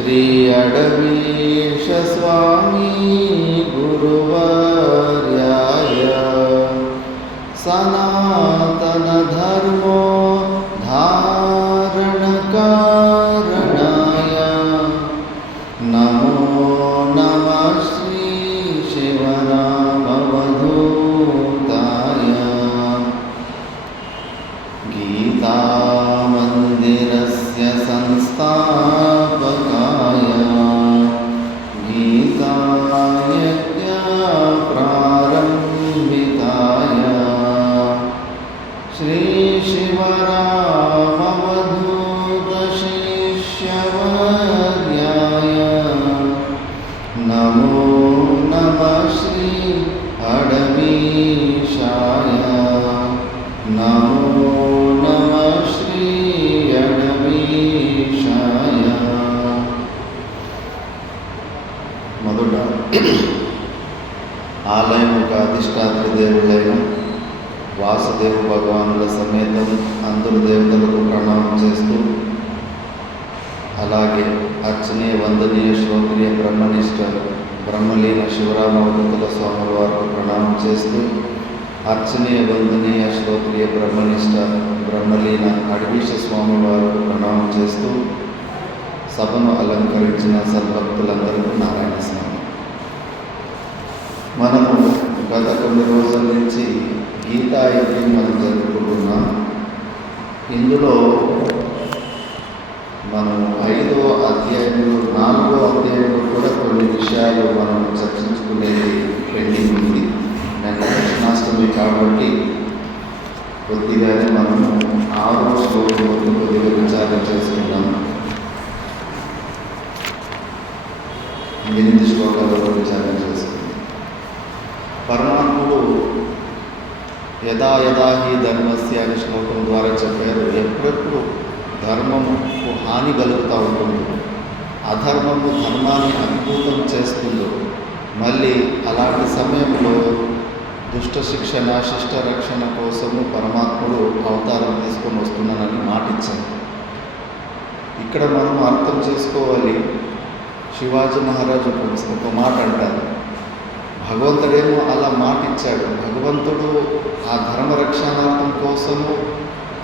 श्री अडवीश स्वामी गुरुवर्याय सनातन धर्मो धारणकारणाय नमो नमः श्री शिवरामवधूताय गीतामन्दिरस्य संस्थापकाय गीतायज्ञप्रारम्भिताय श्री शिवरामवधूतशिष्यवर्याय नमो नमः श्री अडवीशाय नमो नमः श्री अडवीशाय। మొదట ఆలయం యొక్క అధిష్టాత్రి దేవుళ్ళైన వాసుదేవ భగవానుల సమేతం అందరు దేవతలకు ప్రణామం చేస్తూ, అలాగే అర్చనీయ వందనీయ శ్రోత్రియ బ్రహ్మనిష్ట బ్రహ్మలీన శివరామవధూతుల స్వాముల వారికి ప్రణామం చేస్తూ, అర్చనీయ వందనీయ శ్రోత్రియ బ్రహ్మనిష్ట బ్రహ్మలీన అడవీశ స్వామి వారికి ప్రణామం చేస్తూ, సభను అలంకరించిన సద్భక్తులందరికీ నారాయణ స్వామి. మనము గత కొన్ని రోజుల నుంచి గీతాయజ్ఞం మనం జరుపుకుంటున్నాం. ఇందులో మనం 5వ అధ్యాయంలో 4వ అధ్యాయంలో కూడా కొన్ని విషయాలు మనం చర్చించుకునేది పెండింగ్ ఉంది. నేను కృష్ణాష్టమి కాబట్టి కొద్దిగానే మనము 6వ శ్లోకంలో కొద్దిగా విచారణ చేసుకున్నాము. 8 శ్లోకాలలో విచారణ చేసుకుందాం. పరమాత్ముడు యదా యదా హి ధర్మస్య అనే శ్లోకం ద్వారా చెప్పారు. ఎప్పుడెప్పుడు ధర్మముకు హాని కలుగుతూ ఉంటుందో, అధర్మము ధర్మాన్ని అద్భుతం చేస్తుందో, మళ్ళీ అలాంటి సమయంలో దుష్ట శిక్షణ శిష్ట రక్షణ కోసము పరమాత్ముడు అవతారం తీసుకొని వస్తున్నానని మాటిచ్చాడు. ఇక్కడ మనం అర్థం చేసుకోవాలి. శివాజీ మహారాజు ఒక మాట అంటారు, భగవంతుడేమో అలా మాటిచ్చాడు. భగవంతుడు ఆ ధర్మరక్షణార్థం కోసము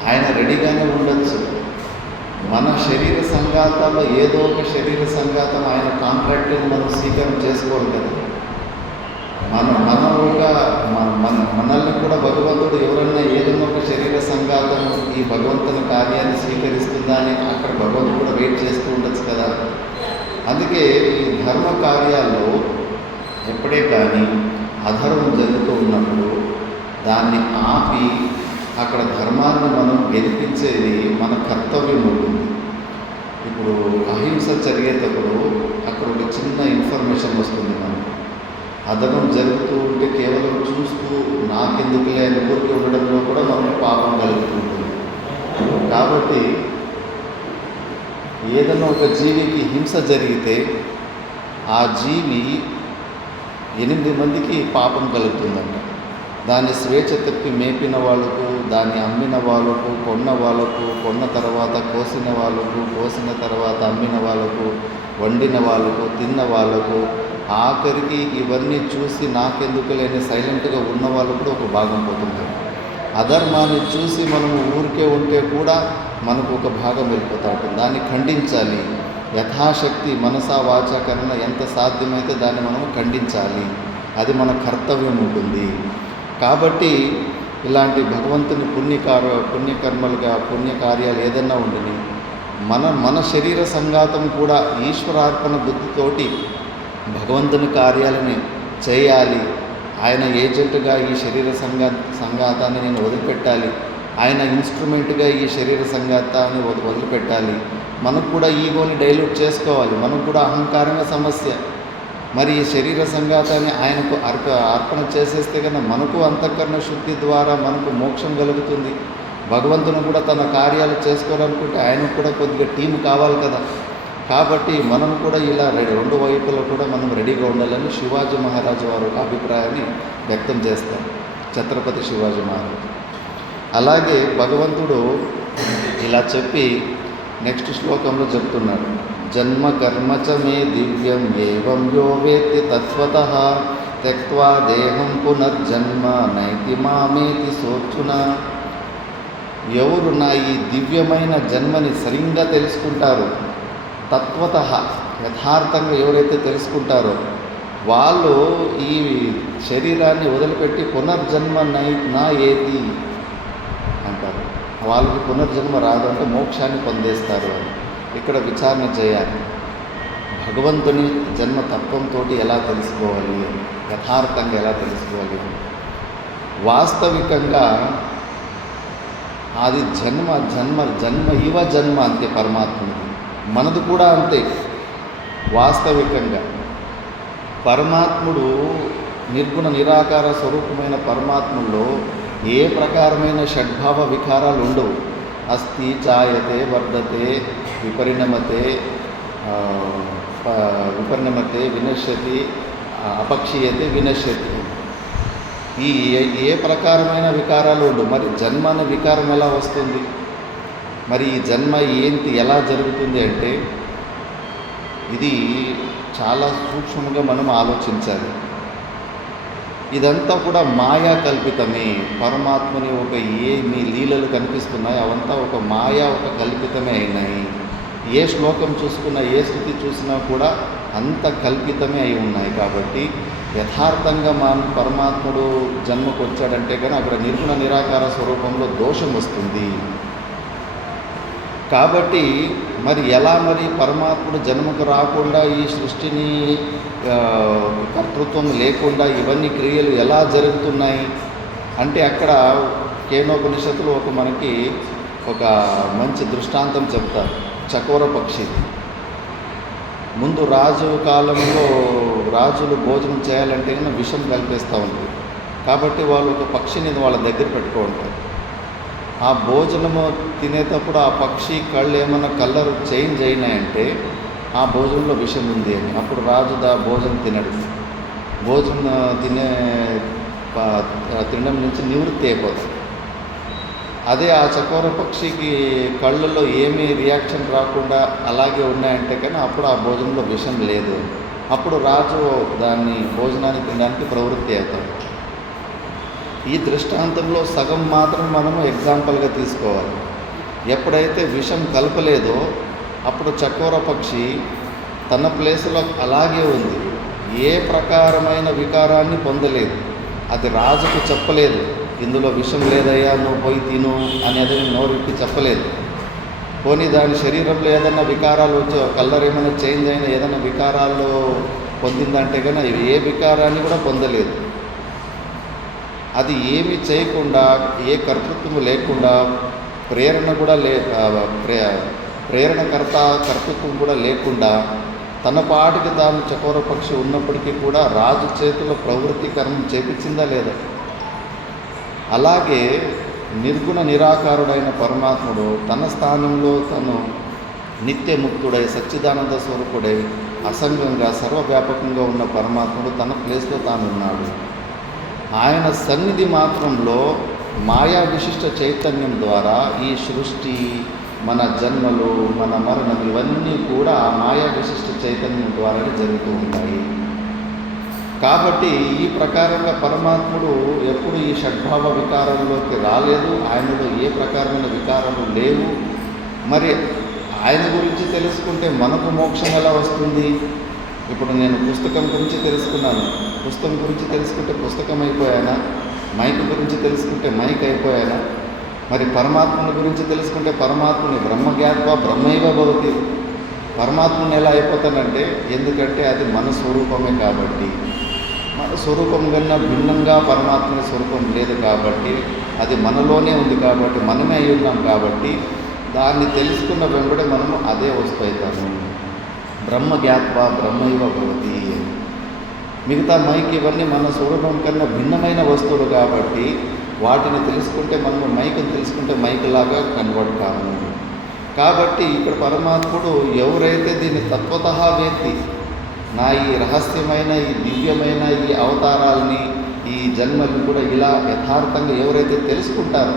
ఆయన రెడీగానే ఉండొచ్చు. మన శరీర సంఘాతాల్లో ఏదో ఒక శరీర సంఘాతం ఆయన కాంట్రాక్ట్ని మనం స్వీకారం చేసుకోవాలి కదా. మనల్ని కూడా భగవంతుడు ఎవరన్నా ఏదైనా ఒక శరీర సంఘాతము ఈ భగవంతుని కార్యాన్ని స్వీకరిస్తుందా అని అక్కడ భగవంతుడు కూడా వెయిట్ చేస్తూ ఉండొచ్చు కదా. అందుకే ఈ ధర్మ కార్యాల్లో ఎప్పుడే కానీ అధర్మం జరుగుతూ ఉన్నప్పుడు దాన్ని ఆపి అక్కడ ధర్మాన్ని మనం గెలిపించేది మన కర్తవ్యం ఉంటుంది. ఇప్పుడు అహింస జరిగేటప్పుడు అక్కడ ఒక చిన్న ఇన్ఫర్మేషన్ వస్తుంది. మనం అధర్మం జరుగుతూ ఉంటే కేవలం చూస్తూ నాకెందుకులే అని ఊరికి ఉండడంలో కూడా మనం పాపం కలుగుతూ ఉంటుంది. కాబట్టి ఏదైనా ఒక జీవికి హింస జరిగితే ఆ జీవి 8 మందికి పాపం కలుగుతుందంట. దాన్ని స్వేచ్ఛ తప్పి మేపిన వాళ్ళకు, దాన్ని అమ్మిన వాళ్ళకు, కొన్న వాళ్ళకు, కొన్న తర్వాత కోసిన వాళ్ళకు, కోసిన తర్వాత అమ్మిన వాళ్ళకు, వండిన వాళ్ళకు, తిన్న వాళ్ళకు, ఆఖరికి ఇవన్నీ చూసి నాకెందుకు లేని సైలెంట్గా ఉన్న వాళ్ళకు కూడా ఒక భాగం పోతుంది. అధర్మాన్ని చూసి మనము ఊరికే ఉంటే కూడా మనకు ఒక భాగం వెళ్ళిపోతూ ఉంటుంది. దాన్ని ఖండించాలి. యథాశక్తి మనసా వాచకరణ ఎంత సాధ్యమైతే దాన్ని మనము ఖండించాలి. అది మన కర్తవ్యం ఉంటుంది. కాబట్టి ఇలాంటి భగవంతుని పుణ్యకర్మలుగా పుణ్యకార్యాలు ఏదన్నా ఉండని మన శరీర సంఘాతం కూడా ఈశ్వరార్పణ బుద్ధితోటి భగవంతుని కార్యాలని చేయాలి. ఆయన ఏజెంట్గా ఈ శరీర సంఘాతాన్ని నేను వదిలిపెట్టాలి. ఆయన ఇన్స్ట్రుమెంట్గా ఈ శరీర సంఘాతాన్ని వదిలిపెట్టాలి. మనకు కూడా ఈగోని డైల్యూట్ చేసుకోవాలి. మనకు కూడా అహంకారమే సమస్య. మరి ఈ శరీర సంఘాతాన్ని ఆయనకు అర్పణ చేసేస్తే కన్నా మనకు అంతఃకరణ శుద్ధి ద్వారా మనకు మోక్షం కలుగుతుంది. భగవంతుని కూడా తన కార్యాలు చేసుకోవాలనుకుంటే ఆయనకు కూడా కొద్దిగా టీం కావాలి కదా. కాబట్టి మనం కూడా ఇలా 2 వైపులో కూడా మనం రెడీగా ఉండాలని శివాజీ మహారాజు వారు అభిప్రాయాన్ని వ్యక్తం చేస్తారు. ఛత్రపతి శివాజీ మహారాజు అలాగే భగవంతుడు ఇలా చెప్పి నెక్స్ట్ శ్లోకంలో చెప్తున్నాడు. జన్మ కర్మ చ మే దివ్యం ఏవం యో వేత్తి తత్వతః త్యక్త్వా దేహం పునర్జన్మ నైతి మామేతి సోర్చున. ఎవరు నా ఈ దివ్యమైన జన్మని సరిగ్గా తెలుసుకుంటారో, తత్వతః యథార్థంగా ఎవరైతే తెలుసుకుంటారో వాళ్ళు ఈ శరీరాన్ని వదిలిపెట్టి పునర్జన్మ నా ఏతి అంటారు. వాళ్ళకి పునర్జన్మ రాదు అంటే మోక్షాన్ని పొందేస్తారు అని. ఇక్కడ విచారణ చేయాలి. భగవంతుని జన్మ తత్వంతో ఎలా తెలుసుకోవాలి, యథార్థంగా ఎలా తెలుసుకోవాలి. వాస్తవికంగా అది జన్మ జన్మ జన్మ ఇవ జన్మ అంతే పరమాత్ముడిది. మనది కూడా అంతే. వాస్తవికంగా పరమాత్ముడు నిర్గుణ నిరాకార స్వరూపమైన పరమాత్ముల్లో ఏ ప్రకారమైన షడ్భావ వికారాలు ఉండవు. అస్థి, జాయతే, వర్ధతే, విపరిణమతే, వినశ్యతి, అపక్షీయతే, వినశ్యతి. ఈ ఏ ప్రకారమైన వికారాలు ఉండవు. మరి జన్మ అనే వికారం ఎలా వస్తుంది? మరి ఈ జన్మ ఏంటి, ఎలా జరుగుతుంది అంటే ఇది చాలా సూక్ష్మంగా మనం ఆలోచించాలి. ఇదంతా కూడా మాయా కల్పితమే. పరమాత్మని ఒక మీ లీలలు కనిపిస్తున్నాయి అవంతా ఒక మాయా, ఒక కల్పితమే అయినాయి. ఏ శ్లోకం చూసుకున్నా, ఏ స్థితి చూసినా కూడా అంత కల్పితమే అయి ఉన్నాయి. కాబట్టి యథార్థంగా పరమాత్ముడు జన్మకు వచ్చాడంటే కానీ అక్కడ నిర్గుణ నిరాకార స్వరూపంలో దోషం వస్తుంది. కాబట్టి మరి ఎలా మరి పరమాత్ముడు జన్మకు రాకుండా ఈ సృష్టిని కర్తృత్వం లేకుండా ఇవన్నీ క్రియలు ఎలా జరుగుతున్నాయి అంటే అక్కడ కేనోపనిషత్తులు మనకి ఒక మంచి దృష్టాంతం చెప్తారు. చకోర పక్షి. ముందు రాజు కాలంలో రాజులు భోజనం చేయాలంటే కన్నా విషం కలిపేస్తూ ఉంటారు. కాబట్టి వాళ్ళు ఒక పక్షిని వాళ్ళ దగ్గర పెట్టుకుంటారు. ఆ భోజనము తినేటప్పుడు ఆ పక్షి కళ్ళు ఏమన్నా కలర్ చేంజ్ అయినాయంటే ఆ భోజనంలో విషం ఉంది అని. అప్పుడు రాజు భోజనం తినడు. భోజనం తినడం నుంచి నివృత్తి అయిపోతుంది. అదే ఆ చకోర పక్షికి కళ్ళల్లో ఏమీ రియాక్షన్ రాకుండా అలాగే ఉన్నాయంటే కానీ అప్పుడు ఆ భోజనంలో విషం లేదు. అప్పుడు రాజు దాన్ని భోజనాన్ని తినడానికి ప్రవృత్తి అవుతాడు. ఈ దృష్టాంతంలో సగం మాత్రం మనము ఎగ్జాంపుల్గా తీసుకోవాలి. ఎప్పుడైతే విషం కలపలేదో అప్పుడు చకోర పక్షి తన ప్లేస్లో అలాగే ఉంది. ఏ ప్రకారమైన వికారాన్ని పొందలేదు. అది రాజుకు చెప్పలేదు, ఇందులో విషం లేదయ్యా నువ్వు పోయి తిను అనేది నోరుకి చెప్పలేదు. పోనీ దాని శరీరంలో ఏదైనా వికారాలు వచ్చి కలర్ ఏమైనా చేంజ్ అయినా ఏదైనా వికారాలు పొందిందంటే కానీ ఏ వికారాన్ని కూడా పొందలేదు. అది ఏమి చేయకుండా, ఏ కర్తృత్వం లేకుండా, ప్రేరణ కూడా ప్రేరణకర్త కర్తృత్వం కూడా లేకుండా తన పాటికి తాను చకోర పక్షి ఉన్నప్పటికీ కూడా రాజు చేతిలో ప్రవృత్తి కర్మం చేపించిందా లేదా? అలాగే నిర్గుణ నిరాకారుడైన పరమాత్ముడు తన స్థానంలో తను నిత్యముక్తుడై సచ్చిదానంద స్వరూపుడై అసంగంగా సర్వవ్యాపకంగా ఉన్న పరమాత్ముడు తన ప్లేస్లో తాను ఉన్నాడు. ఆయన సన్నిధి మాత్రంలో మాయా విశిష్ట చైతన్యం ద్వారా ఈ సృష్టి, మన జన్మలు, మన మరణం ఇవన్నీ కూడా ఆ మాయా విశిష్ట చైతన్యం ద్వారానే జరుగుతూ ఉంటాయి. కాబట్టి ఈ ప్రకారంగా పరమాత్ముడు ఎప్పుడు ఈ షడ్భావ వికారంలోకి రాలేదు. ఆయనలో ఏ ప్రకారమైన వికారాలు లేవు. మరి ఆయన గురించి తెలుసుకుంటే మనకు మోక్షం ఎలా వస్తుంది? ఇప్పుడు నేను పుస్తకం గురించి తెలుసుకున్నాను. పుస్తకం గురించి తెలుసుకుంటే పుస్తకం అయిపోయానా? మైక్ గురించి తెలుసుకుంటే మైక్ అయిపోయానా? మరి పరమాత్మని గురించి తెలుసుకుంటే పరమాత్మని బ్రహ్మజ్ఞాత్వ బ్రహ్మైవ భవతి. పరమాత్మని ఎలా అయిపోతానంటే ఎందుకంటే అది మన స్వరూపమే కాబట్టి. మన స్వరూపం కన్నా భిన్నంగా పరమాత్మని స్వరూపం లేదు కాబట్టి, అది మనలోనే ఉంది కాబట్టి, మనమే అయి ఉన్నాం కాబట్టి దాన్ని తెలుసుకున్న వెంబడే మనము అదే వస్తాము. బ్రహ్మజ్ఞాత్వ బ్రహ్మైవ భవతి. మిగతా మైక్ ఇవన్నీ మన స్వరూపం కన్నా భిన్నమైన వస్తువులు కాబట్టి వాటిని తెలుసుకుంటే మనము మైక్ని తెలుసుకుంటే మైక్ లాగా కన్వర్ట్ కాము. కాబట్టి ఇక్కడ పరమాత్ముడు ఎవరైతే దీన్ని తత్వతః వేత్తి, నా ఈ రహస్యమైన ఈ దివ్యమైన ఈ అవతారాలని ఈ జన్మలను కూడా ఇలా యథార్థంగా ఎవరైతే తెలుసుకుంటారో,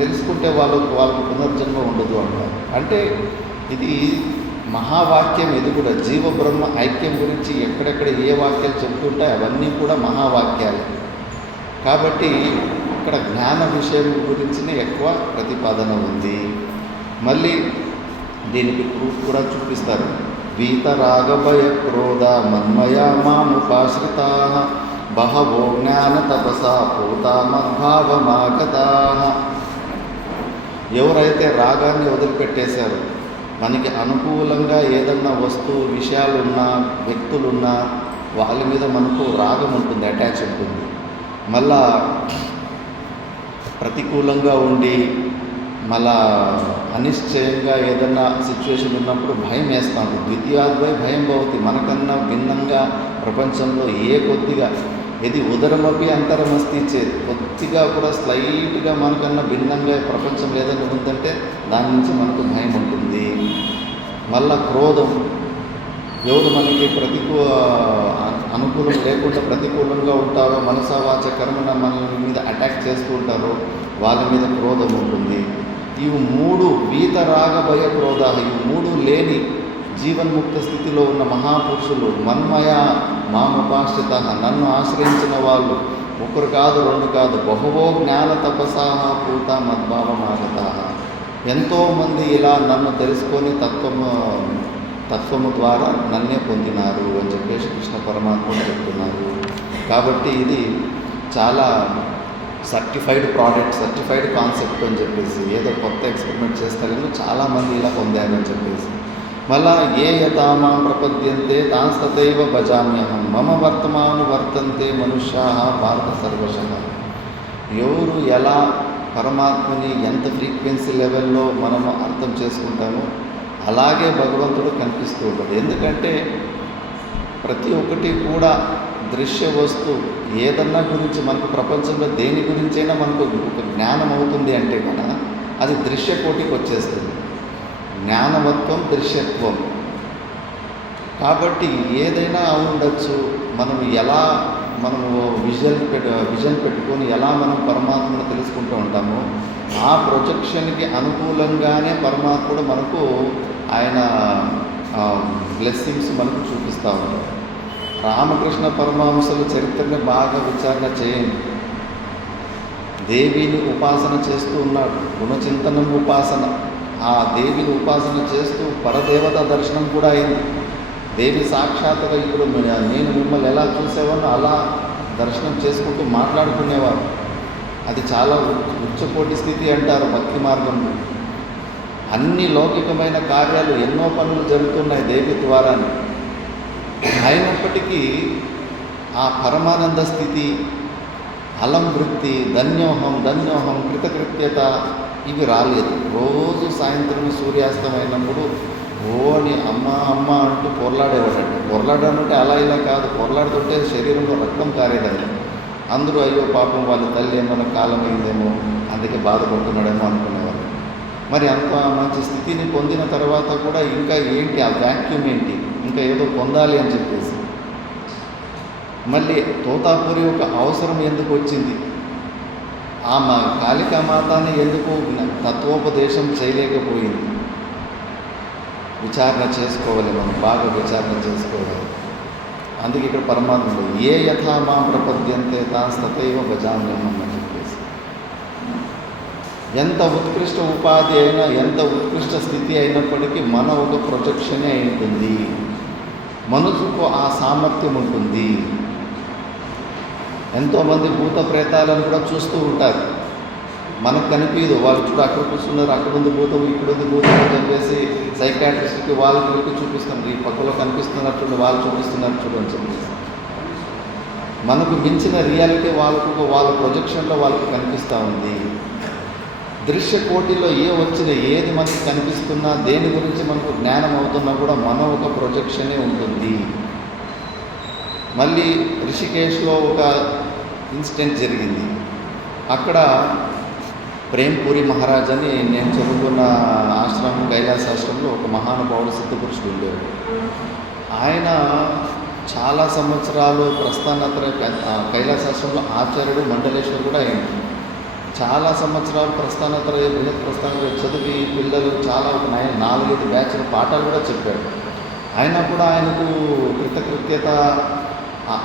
తెలుసుకుంటే వాళ్ళకు పునర్జన్మ ఉండదు అంటారు. అంటే ఇది మహావాక్యం ఇది కూడా జీవబ్రహ్మ ఐక్యం గురించి ఎక్కడెక్కడ ఏ వాక్యాలు చెప్తుంటాయి అవన్నీ కూడా మహావాక్యాలు. కాబట్టి ఇక్కడ జ్ఞాన విషయం గురించినే ఎక్కువ ప్రతిపాదన ఉంది. మళ్ళీ దీనికి ప్రూఫ్ కూడా చూపిస్తారు. వీతరాగభయ క్రోధ మన్మయా మాముపాశ్రితా బహవో జ్ఞాన తపసా పూతా మద్భావమాగతా. ఎవరైతే రాగాన్ని వదిలిపెట్టేశారో, మనకి అనుకూలంగా ఏదన్నా వస్తువు విషయాలున్నా వ్యక్తులున్నా వాళ్ళ మీద మనకు రాగం ఉంటుంది, అటాచ్ ఉంటుంది. మళ్ళా ప్రతికూలంగా ఉండి మళ్ళా అనిశ్చయంగా ఏదన్నా సిచ్యువేషన్ ఉన్నప్పుడు భయం వేస్తూ ఉంటుంది. ద్వితీయాద్వై భయం భవతి. మనకన్నా భిన్నంగా ప్రపంచంలో కొద్దిగా ఇది ఉదరమపి అంతరమస్తి చేతి కొద్దిగా కూడా స్లైట్గా మనకన్నా భిన్నంగా ప్రపంచంలో ఏదైనా ఉందంటే దాని నుంచి మనకు భయం ఉంటుంది. మళ్ళా క్రోధం, ఎవరు మనకి అనుకూలం లేకుండా ప్రతికూలంగా ఉంటారో, మనసా వాచ కర్మన మన మీద అటాక్ చేస్తూ ఉంటారో వాళ్ళ మీద క్రోధం ఉంటుంది. ఇవి 3 వీతరాగ భయ క్రోధ, ఇవి 3 లేని జీవన్ముక్త స్థితిలో ఉన్న మహాపురుషులు మన్మయ మాముపాశ్రిత, నన్ను ఆశ్రయించిన వాళ్ళు ఒకరు కాదు 2 కాదు, బహువో జ్ఞాన తపసా పూత మద్భావమాగత. ఎంతోమంది ఇలా నన్ను తెలుసుకొని తత్వము ద్వారా నన్నే పొందినారు అని చెప్పేసి కృష్ణ పరమాత్మ చెప్తున్నారు. కాబట్టి ఇది చాలా సర్టిఫైడ్ ప్రోడక్ట్, సర్టిఫైడ్ కాన్సెప్ట్ అని చెప్పేసి, ఏదో కొత్త ఎక్స్పెరిమెంట్ చేస్తారని చాలామంది ఇలా పొందారని చెప్పేసి. మళ్ళా యథామాం ప్రపద్యంతే తాంస్తతైవ భజామ్యహం మమ వర్తమాను వర్తంతే మనుష్యా భారత సర్వశః. ఎవరు ఎలా పరమాత్మని ఎంత ఫ్రీక్వెన్సీ లెవెల్లో మనము అర్థం చేసుకుంటామో అలాగే భగవంతుడు కనిపిస్తూ ఉంటాడు. ఎందుకంటే ప్రతి ఒక్కటి కూడా దృశ్య వస్తువు ఏదన్నా గురించి మనకు ప్రపంచంలో దేని గురించైనా మనకు ఒక జ్ఞానం అవుతుంది అంటే కూడా అది దృశ్యకోటికి వచ్చేస్తుంది. జ్ఞానవత్వం దృశ్యత్వం. కాబట్టి ఏదైనా ఉండొచ్చు. మనము విజన్ పెట్టుకొని ఎలా మనం పరమాత్మను తెలుసుకుంటూ ఉంటామో ఆ ప్రొజెక్షన్కి అనుకూలంగానే పరమాత్ముడు మనకు ఆయన బ్లెస్సింగ్స్ మనకు చూపిస్తూ ఉంటాడు. రామకృష్ణ పరమహంసల చరిత్రని బాగా విచారణ చేయండి. దేవిని ఉపాసన చేస్తూ ఉన్నాడు, గుణచింతనం ఉపాసన. ఆ దేవిని ఉపాసన చేస్తూ పరదేవత దర్శనం కూడా అయింది. దేవి సాక్షాత్తుగా ఇప్పుడు నేను మిమ్మల్ని ఎలా చూసేవానో అలా దర్శనం చేసుకుంటూ మాట్లాడుకునేవారు. అది చాలా ఉచ్చకోటి స్థితి అంటారు భక్తి మార్గంలో. అన్ని లౌకికమైన కార్యాలు ఎన్నో పనులు జరుగుతున్నాయి దేవి ద్వారానే. అయినప్పటికీ ఆ పరమానంద స్థితి, అలం వృత్తి, ధన్యోహం కృతకృత్యత ఇవి రాలేదు. రోజు సాయంత్రం సూర్యాస్తమైనప్పుడు ఓని అమ్మ అంటూ పొరలాడేవాడంటే, పొరలాడాలంటే అలా ఇలా కాదు, పొరలాడుతుంటే శరీరంలో రక్తం కారేదండి. అందరూ అయ్యో పాపం వాళ్ళ తల్లి ఏమైనా కాలం అయిందేమో అందుకే బాధపడుతున్నాడేమో అనుకునేవారు. మరి అంత మంచి స్థితిని పొందిన తర్వాత కూడా ఇంకా ఏంటి ఆ వ్యాక్యూమ్ ఏంటి, ఇంకా ఏదో పొందాలి అని చెప్పేసి మళ్ళీ తోతాపూరి ఒక అవసరం ఎందుకు వచ్చింది, ఆమె కాళికామాతని ఎందుకు తత్వోపదేశం చేయలేకపోయింది. విచారణ చేసుకోవాలి, మనం బాగా విచారణ చేసుకోవాలి. అందుకే ఇక్కడ పరమాత్ముడు యథా మాం ప్రపద్యంతే తాంస్తతైవ భజామ్యహం అని చెప్పేసి. ఎంత ఉత్కృష్ట ఉపాధి అయినా, ఎంత ఉత్కృష్ట స్థితి అయినప్పటికీ మన ఒక ప్రొజెక్షనే ఉంటుంది. మనసుకు ఆ సామర్థ్యం ఉంటుంది. ఎంతోమంది భూత ప్రేతాలను కూడా చూస్తూ ఉంటారు, మనకు కనిపించదు. వాళ్ళు చూడు అక్కడ కూర్చున్నారు, అక్కడ ఉంది భూతం, ఇక్కడ ఉంది భూతం అని చెప్పేసి సైకాట్రిస్ట్కి వాళ్ళకి వెళ్ళి చూపిస్తాం. ఈ పక్కలో కనిపిస్తున్నారు చూడండి, వాళ్ళు చూపిస్తున్నారు చూడు అని చెప్పేసి మనకు మించిన రియాలిటీ వాళ్ళ ప్రొజెక్షన్లో వాళ్ళకి కనిపిస్తూ ఉంది. దృశ్య కోటిలో ఏది మనకు కనిపిస్తున్నా, దేని గురించి మనకు జ్ఞానం అవుతున్నా కూడా మన ఒక ప్రొజెక్షనే ఉంటుంది. మళ్ళీ రిషికేశ్లో ఒక ఇన్సిడెంట్ జరిగింది. అక్కడ ప్రేమ్పూరి మహారాజ్ అని నేను చదువుకున్న ఆశ్రమం, కైలాసాశ్రమంలో ఒక మహానుభావుడు సిద్ధపురుషుడు ఉండేవాడు. ఆయన చాలా సంవత్సరాలు ప్రస్థానత్ర కైలాసాశ్రమంలో ఆచార్యుడు, మండలేశ్వరుడు కూడా అయింది. చాలా సంవత్సరాలు ప్రస్థానత్రయ బృహత్ ప్రస్థాన చదివి పిల్లలు చాలా ఒక 4-5 బ్యాచ్ల పాఠాలు కూడా చెప్పాడు. అయినా కూడా ఆయనకు కృతకృత్యత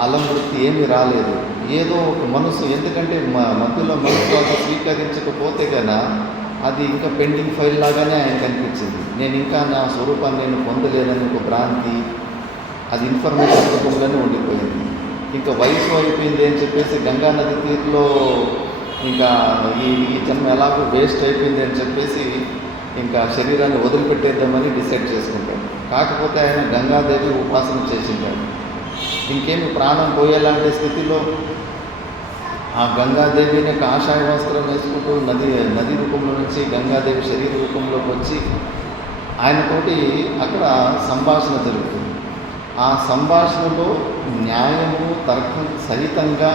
అలంవృత్తి ఏమీ రాలేదు. ఏదో ఒక మనసు, ఎందుకంటే మధ్యలో మనసు అది స్వీకరించకపోతే కన్నా అది ఇంకా పెండింగ్ ఫైల్ లాగానే ఆయనకు అనిపించింది. నేను ఇంకా నా స్వరూపాన్ని నేను పొందలేదని ఒక భ్రాంతి, అది ఇన్ఫర్మేషన్ రూపంలోనే ఉండిపోయింది. ఇంకా వయసు అయిపోయింది అని చెప్పేసి గంగా నది తీరులో ఇంకా ఈ జన్మ ఎలాగో వేస్ట్ అయిపోయింది అని చెప్పేసి ఇంకా శరీరాన్ని వదిలిపెట్టేద్దామని డిసైడ్ చేసుకుంటాడు. కాకపోతే ఆయన గంగాదేవి ఉపాసన చేసింటాడు. ఇంకేమి ప్రాణం పోయేలాంటి స్థితిలో ఆ గంగాదేవిని కాషాయ వస్త్రం వేసుకుంటూ నది రూపంలో నుంచి గంగాదేవి శరీర రూపంలోకి వచ్చి ఆయనతోటి అక్కడ సంభాషణ జరుగుతుంది. ఆ సంభాషణలో న్యాయము తర్కం సహితంగా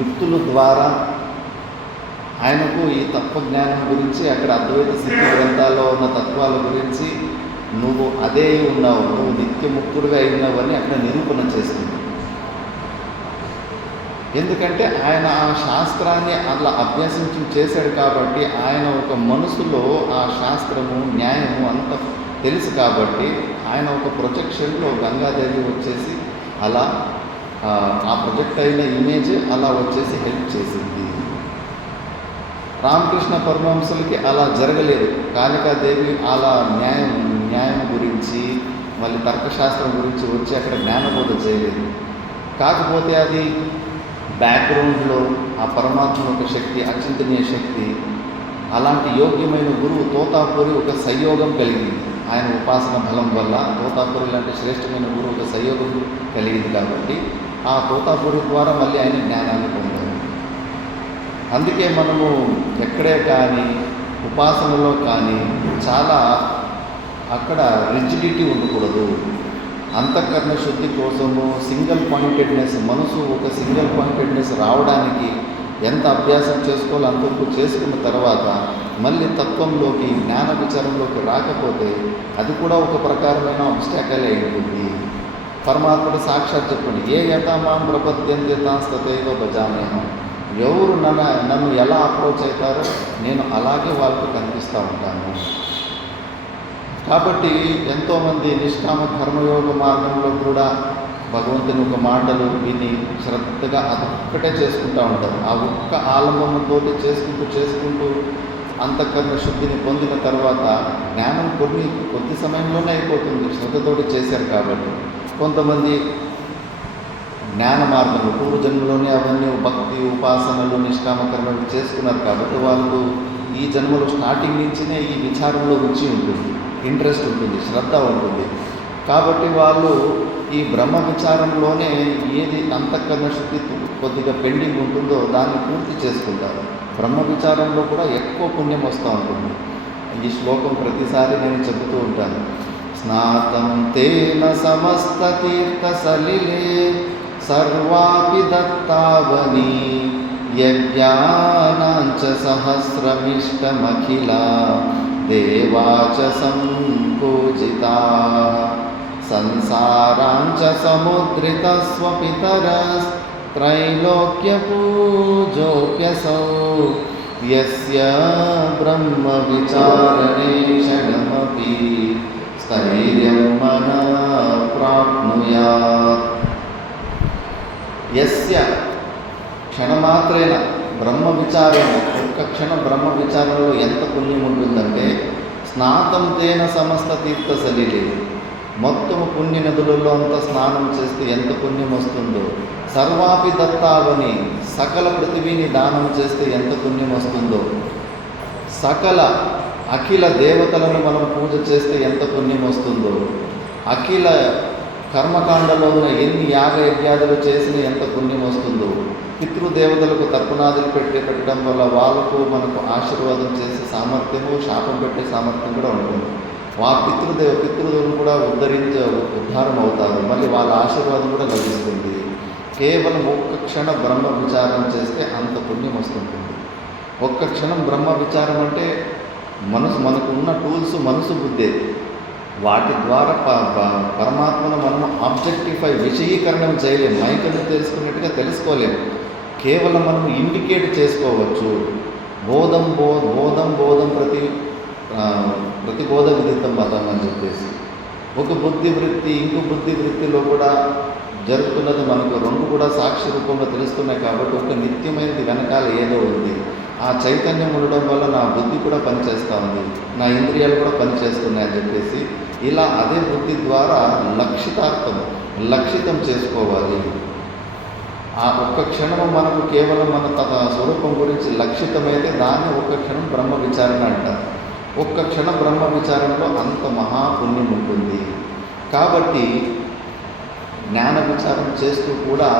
యుక్తుల ద్వారా ఆయనకు ఈ తత్వజ్ఞానం గురించి, అక్కడ అద్వైత సిద్ధి గ్రంథాల్లో ఉన్న తత్వాల గురించి, నువ్వు అదే ఉన్నావు, నువ్వు నిత్యముక్తుడిగా అయినావు అని అక్కడ నిరూపణ చేస్తుంది. ఎందుకంటే ఆయన ఆ శాస్త్రాన్ని అట్లా అభ్యసించి చేశాడు కాబట్టి ఆయన ఒక మనసులో ఆ శాస్త్రము న్యాయము అంత తెలుసు కాబట్టి ఆయన ఒక ప్రొజెక్షన్లో గంగాదేవి వచ్చేసి అలా ఆ ప్రొజెక్ట్ అయిన ఇమేజ్ అలా వచ్చేసి హెల్ప్ చేసింది. రామకృష్ణ పరమహంసలకి అలా జరగలేదు. కాళికాదేవి అలా న్యాయం గురించి మళ్ళీ తర్కశాస్త్రం గురించి వచ్చి అక్కడ జ్ఞానబోధ చేయలేదు. కాకపోతే అది బ్యాక్గ్రౌండ్లో ఆ పరమాత్మ ఒక శక్తి, అచింతనీయ శక్తి, అలాంటి యోగ్యమైన గురువు తోతాపురి ఒక సంయోగం కలిగింది. ఆయన ఉపాసన బలం వల్ల తోతాపురి లాంటి శ్రేష్టమైన గురువు ఒక సంయోగం కలిగింది కాబట్టి ఆ తోతాపురి ద్వారా మళ్ళీ ఆయన జ్ఞానాన్ని పొందారు. అందుకే మనము ఎక్కడే కానీ ఉపాసనలో కానీ చాలా అక్కడ రిజిడిటీ ఉండకూడదు. అంతఃకరణ శుద్ధి కోసము సింగిల్ పాయింటెడ్నెస్, మనసు ఒక సింగిల్ పాయింటెడ్నెస్ రావడానికి ఎంత అభ్యాసం చేసుకోవాలో అంతవరకు చేసుకున్న తర్వాత మళ్ళీ తత్వంలోకి జ్ఞాన విచారంలోకి రాకపోతే అది కూడా ఒక ప్రకారమైన అబ్స్టాకల్ అయి ఉంటుంది. పరమాత్ముడు సాక్షాత్ చెప్పండి, ఏ యథామాం ప్రపద్యంతే తాస్తతైవ భజామ్యహం. ఎవరు నన్ను ఎలా అప్రోచ్ అవుతారో నేను అలాగే వాళ్ళకు కనిపిస్తూ ఉంటాను. కాబట్టి ఎంతోమంది నిష్కామ కర్మయోగ మార్గంలో కూడా భగవంతుని ఒక మాటలు విని శ్రద్ధగా అదొక్కటే చేసుకుంటూ ఉంటారు. ఆ ఒక్క ఆలంబనంతో చేసుకుంటూ అంతఃకరణ శుద్ధిని పొందిన తర్వాత జ్ఞానం కొద్ది సమయంలోనే అయిపోతుంది, శ్రద్ధతోటి చేశారు కాబట్టి. కొంతమంది జ్ఞాన మార్గంలో పూర్వజన్మలోనే అవన్నీ భక్తి ఉపాసనలు నిష్కామ కర్మలు చేసుకున్నారు కాబట్టి వాళ్ళు ఈ జన్మలో స్టార్టింగ్ నుంచినే ఈ విచారంలో రుచి ఉంటుంది, ఇంట్రెస్ట్ ఉంటుంది, శ్రద్ధ ఉంటుంది. కాబట్టి వాళ్ళు ఈ బ్రహ్మ విచారంలోనే ఏది అంతఃకరణ శుద్ధి కొద్దిగా పెండింగ్ ఉంటుందో దాన్ని పూర్తి చేసుకుంటారు. బ్రహ్మ విచారంలో కూడా ఎక్కువ పుణ్యం వస్తూ ఉంటుంది. ఈ శ్లోకం ప్రతిసారి నేను చెబుతూ ఉంటాను. స్నాతం తేన సమస్త తీర్థ సలిలే సర్వాపి దత్తావని యజ్ఞానాంచ సహస్రమిష్టమఖిల దేవాచ సంపూజితా సంసారాంచ సముద్రిత స్వపితరస్ త్రైలోక్య పూజోప్యసౌ యస్య బ్రహ్మ విచారణే క్షణమపి స్థైర్యం మనః ప్రాప్నుయాత్. యస్య క్షణమాత్రేన బ్రహ్మ విచారేణ, ఒక్క క్షణం బ్రహ్మ విచారంలో ఎంత పుణ్యం ఉంటుందంటే స్నాతం తేన సమస్త తీర్థ సలిలే, మొత్తము పుణ్య నదులలో అంతా స్నానం చేస్తే ఎంత పుణ్యం వస్తుందో, సర్వాపి దత్తావని సకల పృథివీని దానం చేస్తే ఎంత పుణ్యం వస్తుందో, సకల అఖిల దేవతలను మనం పూజ చేస్తే ఎంత పుణ్యం వస్తుందో, అఖిల కర్మకాండలో ఉన్న ఎన్ని యాగ యజ్ఞాదులు చేసిన ఎంత పుణ్యం వస్తుందో, పితృదేవతలకు తర్పణాదులు పెట్టడం వల్ల వాళ్ళకు మనకు ఆశీర్వాదం చేసే సామర్థ్యము, శాపం పెట్టే సామర్థ్యం కూడా ఉంటుంది. పితృదేవులు కూడా ఉద్ధారం అవుతారు, మళ్ళీ వాళ్ళ ఆశీర్వాదం కూడా లభిస్తుంది. కేవలం ఒక్క క్షణం బ్రహ్మ విచారం చేస్తే అంత పుణ్యం వస్తుంటుంది. ఒక్క క్షణం బ్రహ్మ విచారం అంటే మనకు ఉన్న టూల్స్ మనసు బుద్ధే. వాటి ద్వారా పరమాత్మను మనం ఆబ్జెక్టిఫై విషయీకరణం చేయలేము, మైకను తెలుసుకున్నట్టుగా తెలుసుకోలేము. కేవలం మనం ఇండికేట్ చేసుకోవచ్చు. బోధం ప్రతిబోధ విదితం మతం అని చెప్పేసి ఒక బుద్ధి వృత్తి ఇంకో బుద్ధి వృత్తిలో కూడా జరుగుతున్నది మనకు రెండు కూడా సాక్షి రూపంలో తెలుస్తున్నాయి. కాబట్టి ఒక నిత్యమైనది వెనకాల ఏదో ఉంది. ఆ చైతన్యం ఉండడం వల్ల నా బుద్ధి కూడా పనిచేస్తూ ఉంది, నా ఇంద్రియాలు కూడా పనిచేస్తున్నాయని చెప్పేసి ఇలా అదే బుద్ధి ద్వారా లక్షితం చేసుకోవాలి. ఆ ఒక్క క్షణము మనకు కేవలం మన స్వరూపం గురించి లక్షితమైతే దాన్ని ఒక్క క్షణం బ్రహ్మ విచారణ అంటారు. ఒక్క క్షణం బ్రహ్మ విచారణలో అంత మహాపుణ్యం ఉంటుంది. కాబట్టి జ్ఞాన విచారం చేస్తూ కూడా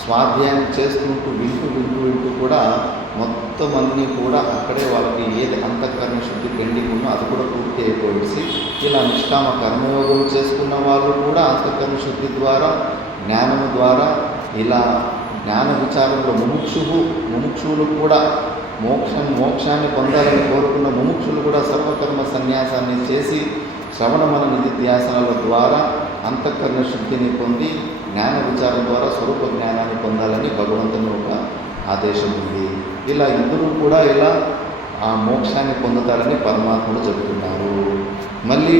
స్వాధ్యాయం చేస్తుంటూ వింటూ కూడా మొత్తం అన్నీ కూడా అక్కడే వాళ్ళకి ఏది అంతఃకరణ శుద్ధి పెండింగ్ ఉన్నో అది కూడా పూర్తి అయిపోయేసి ఇలా నిష్కామ కర్మయోగం చేసుకున్న వాళ్ళు కూడా అంతఃకరణ శుద్ధి ద్వారా జ్ఞానము ద్వారా ఇలా జ్ఞాన విచారంలో ముముక్షువులు కూడా మోక్షాన్ని పొందాలని కోరుకున్న ముముక్షులు కూడా సర్వకర్మ సన్యాసాన్ని చేసి శ్రవణ మన నిధిధ్యాసనాల ద్వారా అంతఃకరణ శుద్ధిని పొంది జ్ఞాన విచారం ద్వారా స్వరూప జ్ఞానాన్ని పొందాలని భగవంతుని ఒక ఆదేశం ఉంది. ఇలా ఇద్దరు కూడా ఇలా ఆ మోక్షాన్ని పొందుతారని పరమాత్ముడు చెబుతున్నారు. మళ్ళీ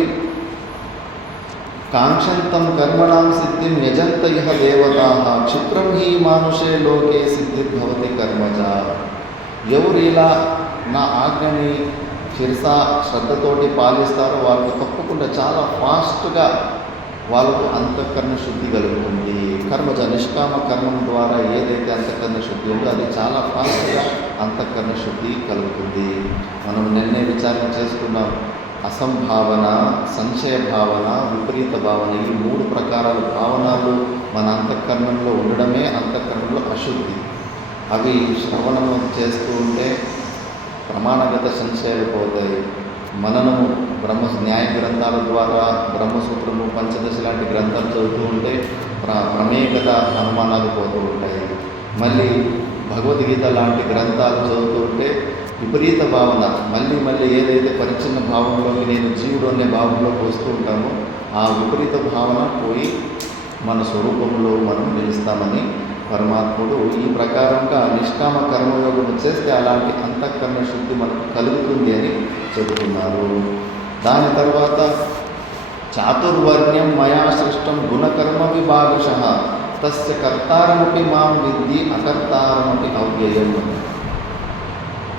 కాంక్షంతం కర్మణాం సిద్ధిం యజంత ఇహ దేవతాః క్షిప్రం హి మానుషే లోకే సిద్ధిర్భవతి కర్మజ. ఎవరు ఇలా నా ఆజ్ఞని శిరసా శ్రద్ధతోటి పాలిస్తారో వాళ్ళకు తప్పకుండా చాలా ఫాస్ట్గా వాళ్ళకు అంతఃకరణ శుద్ధి కలుగుతుంది. కర్మజ నిష్కామ కర్మం ద్వారా ఏదైతే అంతఃకరణ శుద్ధి ఉందో అది చాలా ఫాస్ట్గా అంతఃకరణ శుద్ధి కలుగుతుంది. మనం నిన్నే విచారణ చేసుకున్నాం. అసంభావన, సంశయ భావన, విపరీత భావన, ఈ 3 ప్రకారాల భావనలు మన అంతఃకరణంలో ఉండడమే అంతఃకరణలో అశుద్ధి. అవి శ్రవణము చేస్తూ ఉంటే ప్రమాణగత సంశయాలు పోతాయి. మననము న్యాయ గ్రంథాల ద్వారా బ్రహ్మసూత్రము, పంచదశ లాంటి గ్రంథాలు చదువుతూ ఉంటే ప్రమేయగత అనుమానాలు పోతూ ఉంటాయి. మళ్ళీ భగవద్గీత లాంటి గ్రంథాలు చదువుతూ ఉంటే విపరీత భావన మళ్ళీ ఏదైతే పరిచ్ఛిన్న భావంలోకి నేను జీవుడు అనే భావంలోకి వస్తూ ఉంటామో ఆ విపరీత భావన పోయి మన స్వరూపంలో మనం నిలుస్తామని పరమాత్ముడు ఈ ప్రకారంగా నిష్కామ కర్మయోగం చేస్తే అలాంటి అంతఃకరణ శుద్ధి మనకు కలుగుతుంది అని చెబుతున్నారు. దాని తర్వాత చాతుర్వర్ణ్యం మయా సృష్టం గుణకర్మ విభాగశః తస్య కర్తారమపి మాం విద్ధి అకర్తారమపి అవ్యయం.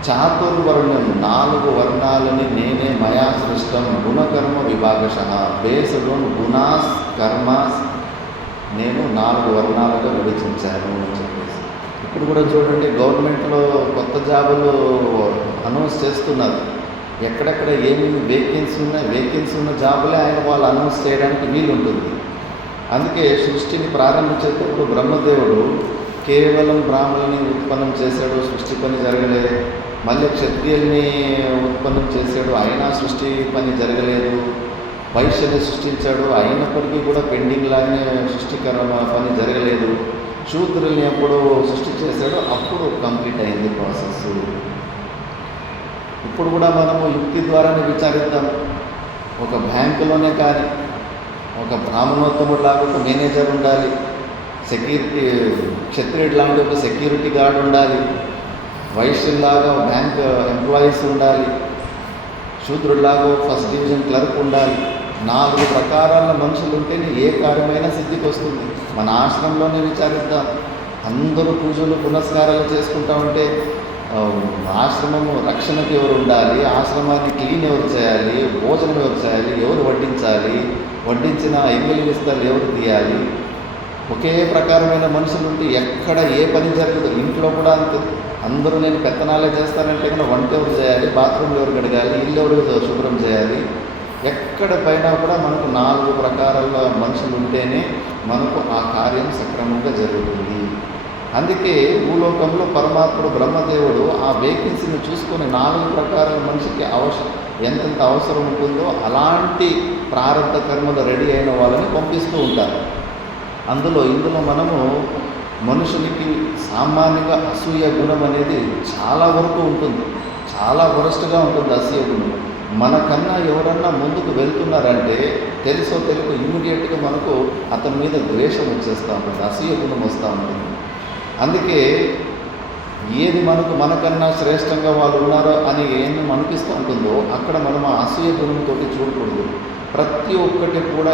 చాతుర్వర్ణ్యం 4 వర్ణాలని నేనే మయా సృష్టం గుణకర్మ విభాగశః బేస్డ్ ఆన్ గుణాస్ కర్మాస్ నేను 4 వర్ణాలుగా విభజించాను అని చెప్పేసి. ఇప్పుడు కూడా చూడండి, గవర్నమెంట్లో కొత్త జాబులు అనౌన్స్ చేస్తున్నారు. ఎక్కడెక్కడ ఏమేమి వేకెన్సీ ఉన్న జాబులే వాళ్ళు అనౌన్స్ చేయడానికి వీలుంటుంది. అందుకే సృష్టిని ప్రారంభించేటప్పుడు బ్రహ్మదేవుడు కేవలం బ్రాహ్మణుని ఉత్పన్నం చేశాడు, సృష్టి పని జరగలేదు. మళ్ళీ క్షత్రియుల్ని ఉత్పన్నం చేశాడు, అయినా సృష్టి పని జరగలేదు. వైశ్యుని సృష్టించాడు, అయినప్పటికీ కూడా పెండింగ్ లాగానే సృష్టికరణ పని జరగలేదు. శూద్రుల్ని ఎప్పుడు సృష్టి చేశాడో అప్పుడు కంప్లీట్ అయింది ప్రాసెస్. ఇప్పుడు కూడా మనము యుక్తి ద్వారానే విచారిద్దాం. ఒక బ్యాంకులోనే కానీ ఒక బ్రాహ్మణోత్తముడు లాగా ఒక మేనేజర్ ఉండాలి, క్షత్రియుడు లాంటి ఒక సెక్యూరిటీ గార్డ్ ఉండాలి, వైశ్యుల్లాగా బ్యాంక్ ఎంప్లాయీస్ ఉండాలి, శూద్రుడిలాగా ఫస్ట్ డివిజన్ క్లర్క్ ఉండాలి. 4 ప్రకారాల మనుషులు ఉంటేనే ఏ కార్యమైనా సిద్ధికి వస్తుంది. మన ఆశ్రమంలోనే విచారిద్దాం. అందరూ పూజలు పునస్కారాలు చేసుకుంటా ఉంటే ఆశ్రమము రక్షణకి ఎవరు ఉండాలి, ఆశ్రమాన్ని క్లీన్ ఎవరు చేయాలి, భోజనం ఎవరు చేయాలి, ఎవరు వడ్డించాలి, వడ్డించిన ఎంగిలి విస్తలు ఎవరు తీయాలి. ఒకే ప్రకారమైన మనుషులు ఉంటే ఎక్కడ ఏ పని జరగదు. ఇంట్లో కూడా అంతే. అందరూ నేను పెత్తనాలే చేస్తానంటే కన్నా వంట ఎవరు చేయాలి, బాత్రూమ్లు ఎవరు కడగాలి, ఇల్లు ఎవరు శుభ్రం చేయాలి. ఎక్కడ పైన కూడా మనకు 4 ప్రకారాల మనుషులు ఉంటేనే మనకు ఆ కార్యం సక్రమంగా జరుగుతుంది. అందుకే భూలోకంలో పరమాత్ముడు బ్రహ్మదేవుడు ఆ వేకెన్సీని చూసుకొని 4 ప్రకారాల మనిషికి ఎంతెంత అవసరం ఉంటుందో అలాంటి ప్రారంభ కర్మలు రెడీ అయిన వాళ్ళని పంపిస్తూ ఉంటారు. ఇందులో మనము మనుషులకి సామాన్యంగా అసూయ గుణం అనేది చాలా వరకు ఉంటుంది, చాలా వరస్ట్గా ఉంటుంది అసూయ గుణం. మనకన్నా ఎవరన్నా ముందుకు వెళ్తున్నారంటే తెలుసో తెలుగు ఇమ్మీడియట్గా మనకు అతని మీద ద్వేషం వచ్చేస్తూ ఉంటుంది, అసూయ గుణం వస్తూ ఉంటుంది. అందుకే ఏది మనకన్నా శ్రేష్టంగా వాళ్ళు ఉన్నారో అని ఏమి అనిపిస్తూ ఉంటుందో అక్కడ మనం ఆ అసూయ గుణంతో చూడకూడదు. ప్రతి ఒక్కటి కూడా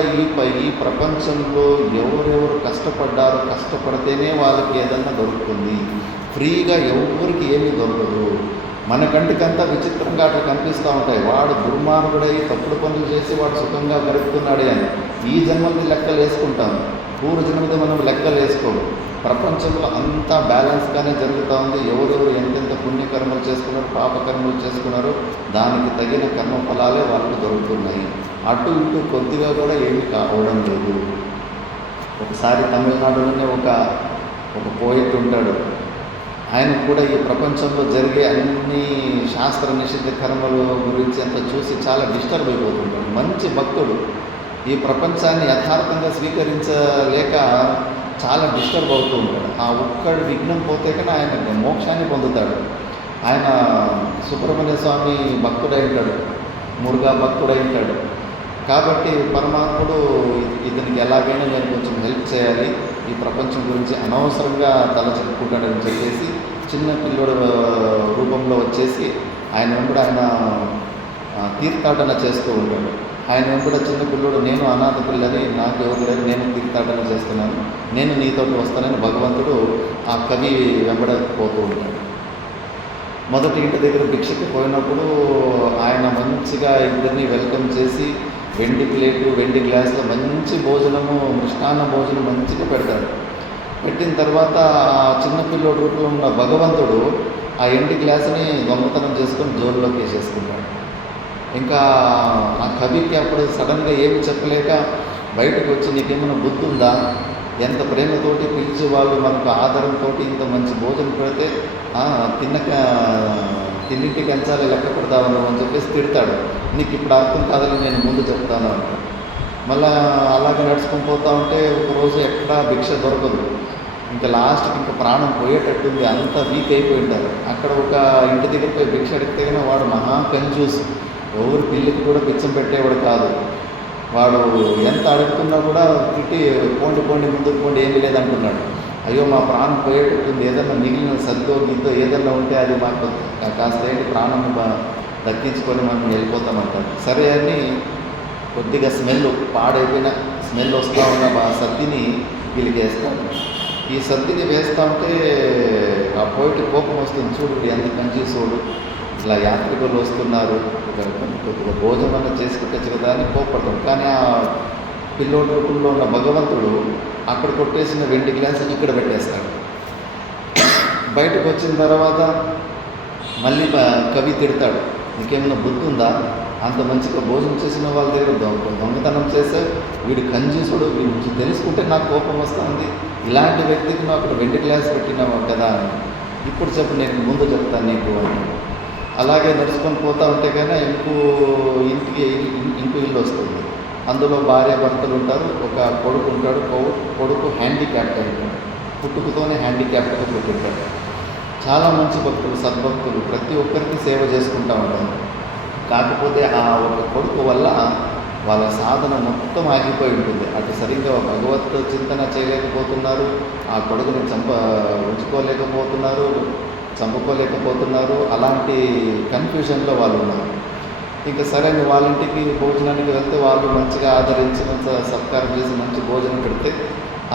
ఈ ప్రపంచంలో ఎవరెవరు కష్టపడ్డారో కష్టపడితేనే వాళ్ళకి ఏదన్నా దొరుకుతుంది. ఫ్రీగా ఎవరికి ఏమీ దొరకదు. మన కంటికంతా విచిత్రంగా అట్లా కనిపిస్తూ ఉంటాయి. వాడు దుర్మార్గుడై తప్పుడు పనులు చేసి వాడు సుఖంగా గడుపుతున్నాడే అని ఈ జన్మది లెక్కలు వేసుకుంటాం. పూర్వ జన్మది మనం లెక్కలు వేసుకోము. ప్రపంచంలో అంతా బ్యాలెన్స్గానే జరుగుతూ ఉంది. ఎవరెవరు ఎంతెంత పుణ్యకర్మలు చేసుకున్నారో పాపకర్మలు చేసుకున్నారో దానికి తగిన కర్మ ఫలాలే వాళ్ళకు దొరుకుతున్నాయి. అటు ఇటు కొద్దిగా కూడా ఏమీ కావడం లేదు. ఒకసారి తమిళనాడులోనే ఒక పోయిట్ ఉంటాడు. ఆయనకు కూడా ఈ ప్రపంచంలో జరిగే అన్ని శాస్త్ర నిషిద్ధ కర్మల గురించి అంతా చూసి చాలా డిస్టర్బ్ అయిపోతుంటాడు. మంచి భక్తుడు, ఈ ప్రపంచాన్ని యథార్థంగా స్వీకరించలేక చాలా డిస్టర్బ్ అవుతూ ఉంటాడు. ఆ ఒక్కడు విఘ్నం పోతే కానీ ఆయన మోక్షాన్ని పొందుతాడు. ఆయన సుబ్రహ్మణ్య స్వామి భక్తుడై ఉంటాడు, మురుగా భక్తుడై ఉంటాడు. కాబట్టి పరమాత్ముడు ఇతనికి ఎలాగైనా నేను కొంచెం హెల్ప్ చేయాలి, ఈ ప్రపంచం గురించి అనవసరంగా తల చెప్పుకుంటాడని చెప్పేసి చిన్న పిల్లోడు రూపంలో వచ్చేసి ఆయన వెంబడి ఆయన తీర్థాటన చేస్తూ ఉంటాడు. ఆయన వెంబడి చిన్న పిల్లోడు, నేను అనాథ పిల్లని, నాకు ఎవరు లేరు, నేను తీర్థాటన చేస్తున్నాను, నేను నీతోటి వస్తానని భగవంతుడు ఆ కవి వెంబడపోతూ ఉంటాడు. మొదటి ఇంటి దగ్గర భిక్షకి పోయినప్పుడు ఆయన మంచిగా ఇద్దరిని వెల్కమ్ చేసి వెండి ప్లేటు వెండి గ్లాసులో మంచి భోజనము మృష్టాన్న భోజనం మంచిగా పెడతాడు. పెట్టిన తర్వాత ఆ చిన్నపిల్లోడు రూపంలో ఉన్న భగవంతుడు ఆ ఎండి గ్లాసుని దొంగతనం చేసుకొని జోలులోకి వేసేసుకుంటాడు. ఇంకా ఆ కవికి అప్పుడు సడన్గా ఏమి చెప్పలేక బయటకు వచ్చి, నీకేమైనా బుద్ధి ఉందా, ఎంత ప్రేమతోటి పిలిచి వాళ్ళు మనకు ఆదరంతో ఇంత మంచి భోజనం పెడితే తిన్నింటి కంచాలి లెక్క పెడతావు అని చెప్పేసి తిడతాడు. నీకు ఇప్పుడు అర్థం కాదని నేను ముందు చెప్తాను అంటాడు. మళ్ళీ అలాగే నడుచుకొని పోతూ ఉంటే ఒకరోజు ఎక్కడా భిక్ష దొరకదు. ఇంకా లాస్ట్కి ఇంకా ప్రాణం పోయేటట్టుంది, అంత వీక్ అయిపోయి ఉంటారు. అక్కడ ఒక ఇంటి దగ్గర పోయి భిక్ష అడిగితే కానీ వాడు మహా కంజూస్, ఎవరు పిల్లికి కూడా బిచ్చం పెట్టేవాడు కాదు. వాడు ఎంత అడుగుతున్నా కూడా తిట్టి పోండి ముందుకు పోండి, ఏమీ లేదంటున్నాడు. అయ్యో మా ప్రాణం పోయేటట్టుంది, ఏదన్నా మిగిలిన సద్దో గిద్దో ఏదన్నా ఉంటే అది మాకు కాస్త ఏంటి ప్రాణం దక్కించుకొని మనం వెళ్ళిపోతామంటారు. సరే అని కొద్దిగా పాడైపోయిన స్మెల్ వస్తూ ఉన్న ఆ సద్దిని వీళ్ళకి వేస్తాడు. ఈ సద్దిని వేస్తూ ఉంటే ఆ పోయిటి కోపం వస్తుంది, చూడు ఎంత కంచేసోడు, ఇలా యాత్రికులు వస్తున్నారు, కొద్దిగా భోజనం చేసి పెట్టచ్చు కదా అని కోపడతాం. కానీ ఆ పిల్లోడి రూపంలో ఉన్న భగవంతుడు అక్కడ కొట్టేసిన వెండి గ్లాస్ ఇక్కడ పెట్టేస్తాడు. బయటకు వచ్చిన తర్వాత మళ్ళీ కవి తిడతాడు, నీకేమైనా బుద్ధి ఉందా, అంత మంచిగా భోజనం చేసిన వాళ్ళ దగ్గర దొంగతనం చేస్తే వీడు కంజూసుడు, వీడి నుంచి తెలుసుకుంటే నాకు కోపం వస్తుంది, ఇలాంటి వ్యక్తికి నువ్వు అక్కడ వెండి గ్లాస్ పెట్టినావు కదా అని. ఇప్పుడు చెప్పు, నేను ముందు చెప్తాను నీకు అంటాడు. అలాగే నడుచుకొని పోతూ ఉంటే కానీ ఇంకో ఇల్లు వస్తుంది. అందులో భార్య భర్తలు ఉంటారు, ఒక కొడుకు ఉంటాడు. కొడుకు హ్యాండిక్యాప్ట్ అయిపోయాడు, పుట్టుకతోనే హ్యాండిక్యాప్ట్గా పుట్టింటాడు. చాలా మంచి భక్తులు, సద్భక్తులు, ప్రతి ఒక్కరికి సేవ చేసుకుంటూ ఉంటారు. కాకపోతే ఆ ఒక కొడుకు వల్ల వాళ్ళ సాధన మొత్తం ఆగిపోయి ఉంటుంది. అటు సరిగ్గా భగవత్ చింతన చేయలేకపోతున్నారు, ఆ కొడుకుని చంపుకోలేకపోతున్నారు. అలాంటి కన్ఫ్యూజన్లో వాళ్ళు ఉన్నారు. ఇంకా సరే వాళ్ళ ఇంటికి భోజనానికి వెళ్తే వాళ్ళు మంచిగా ఆదరించి సత్కారం చేసి మంచి భోజనం పెడితే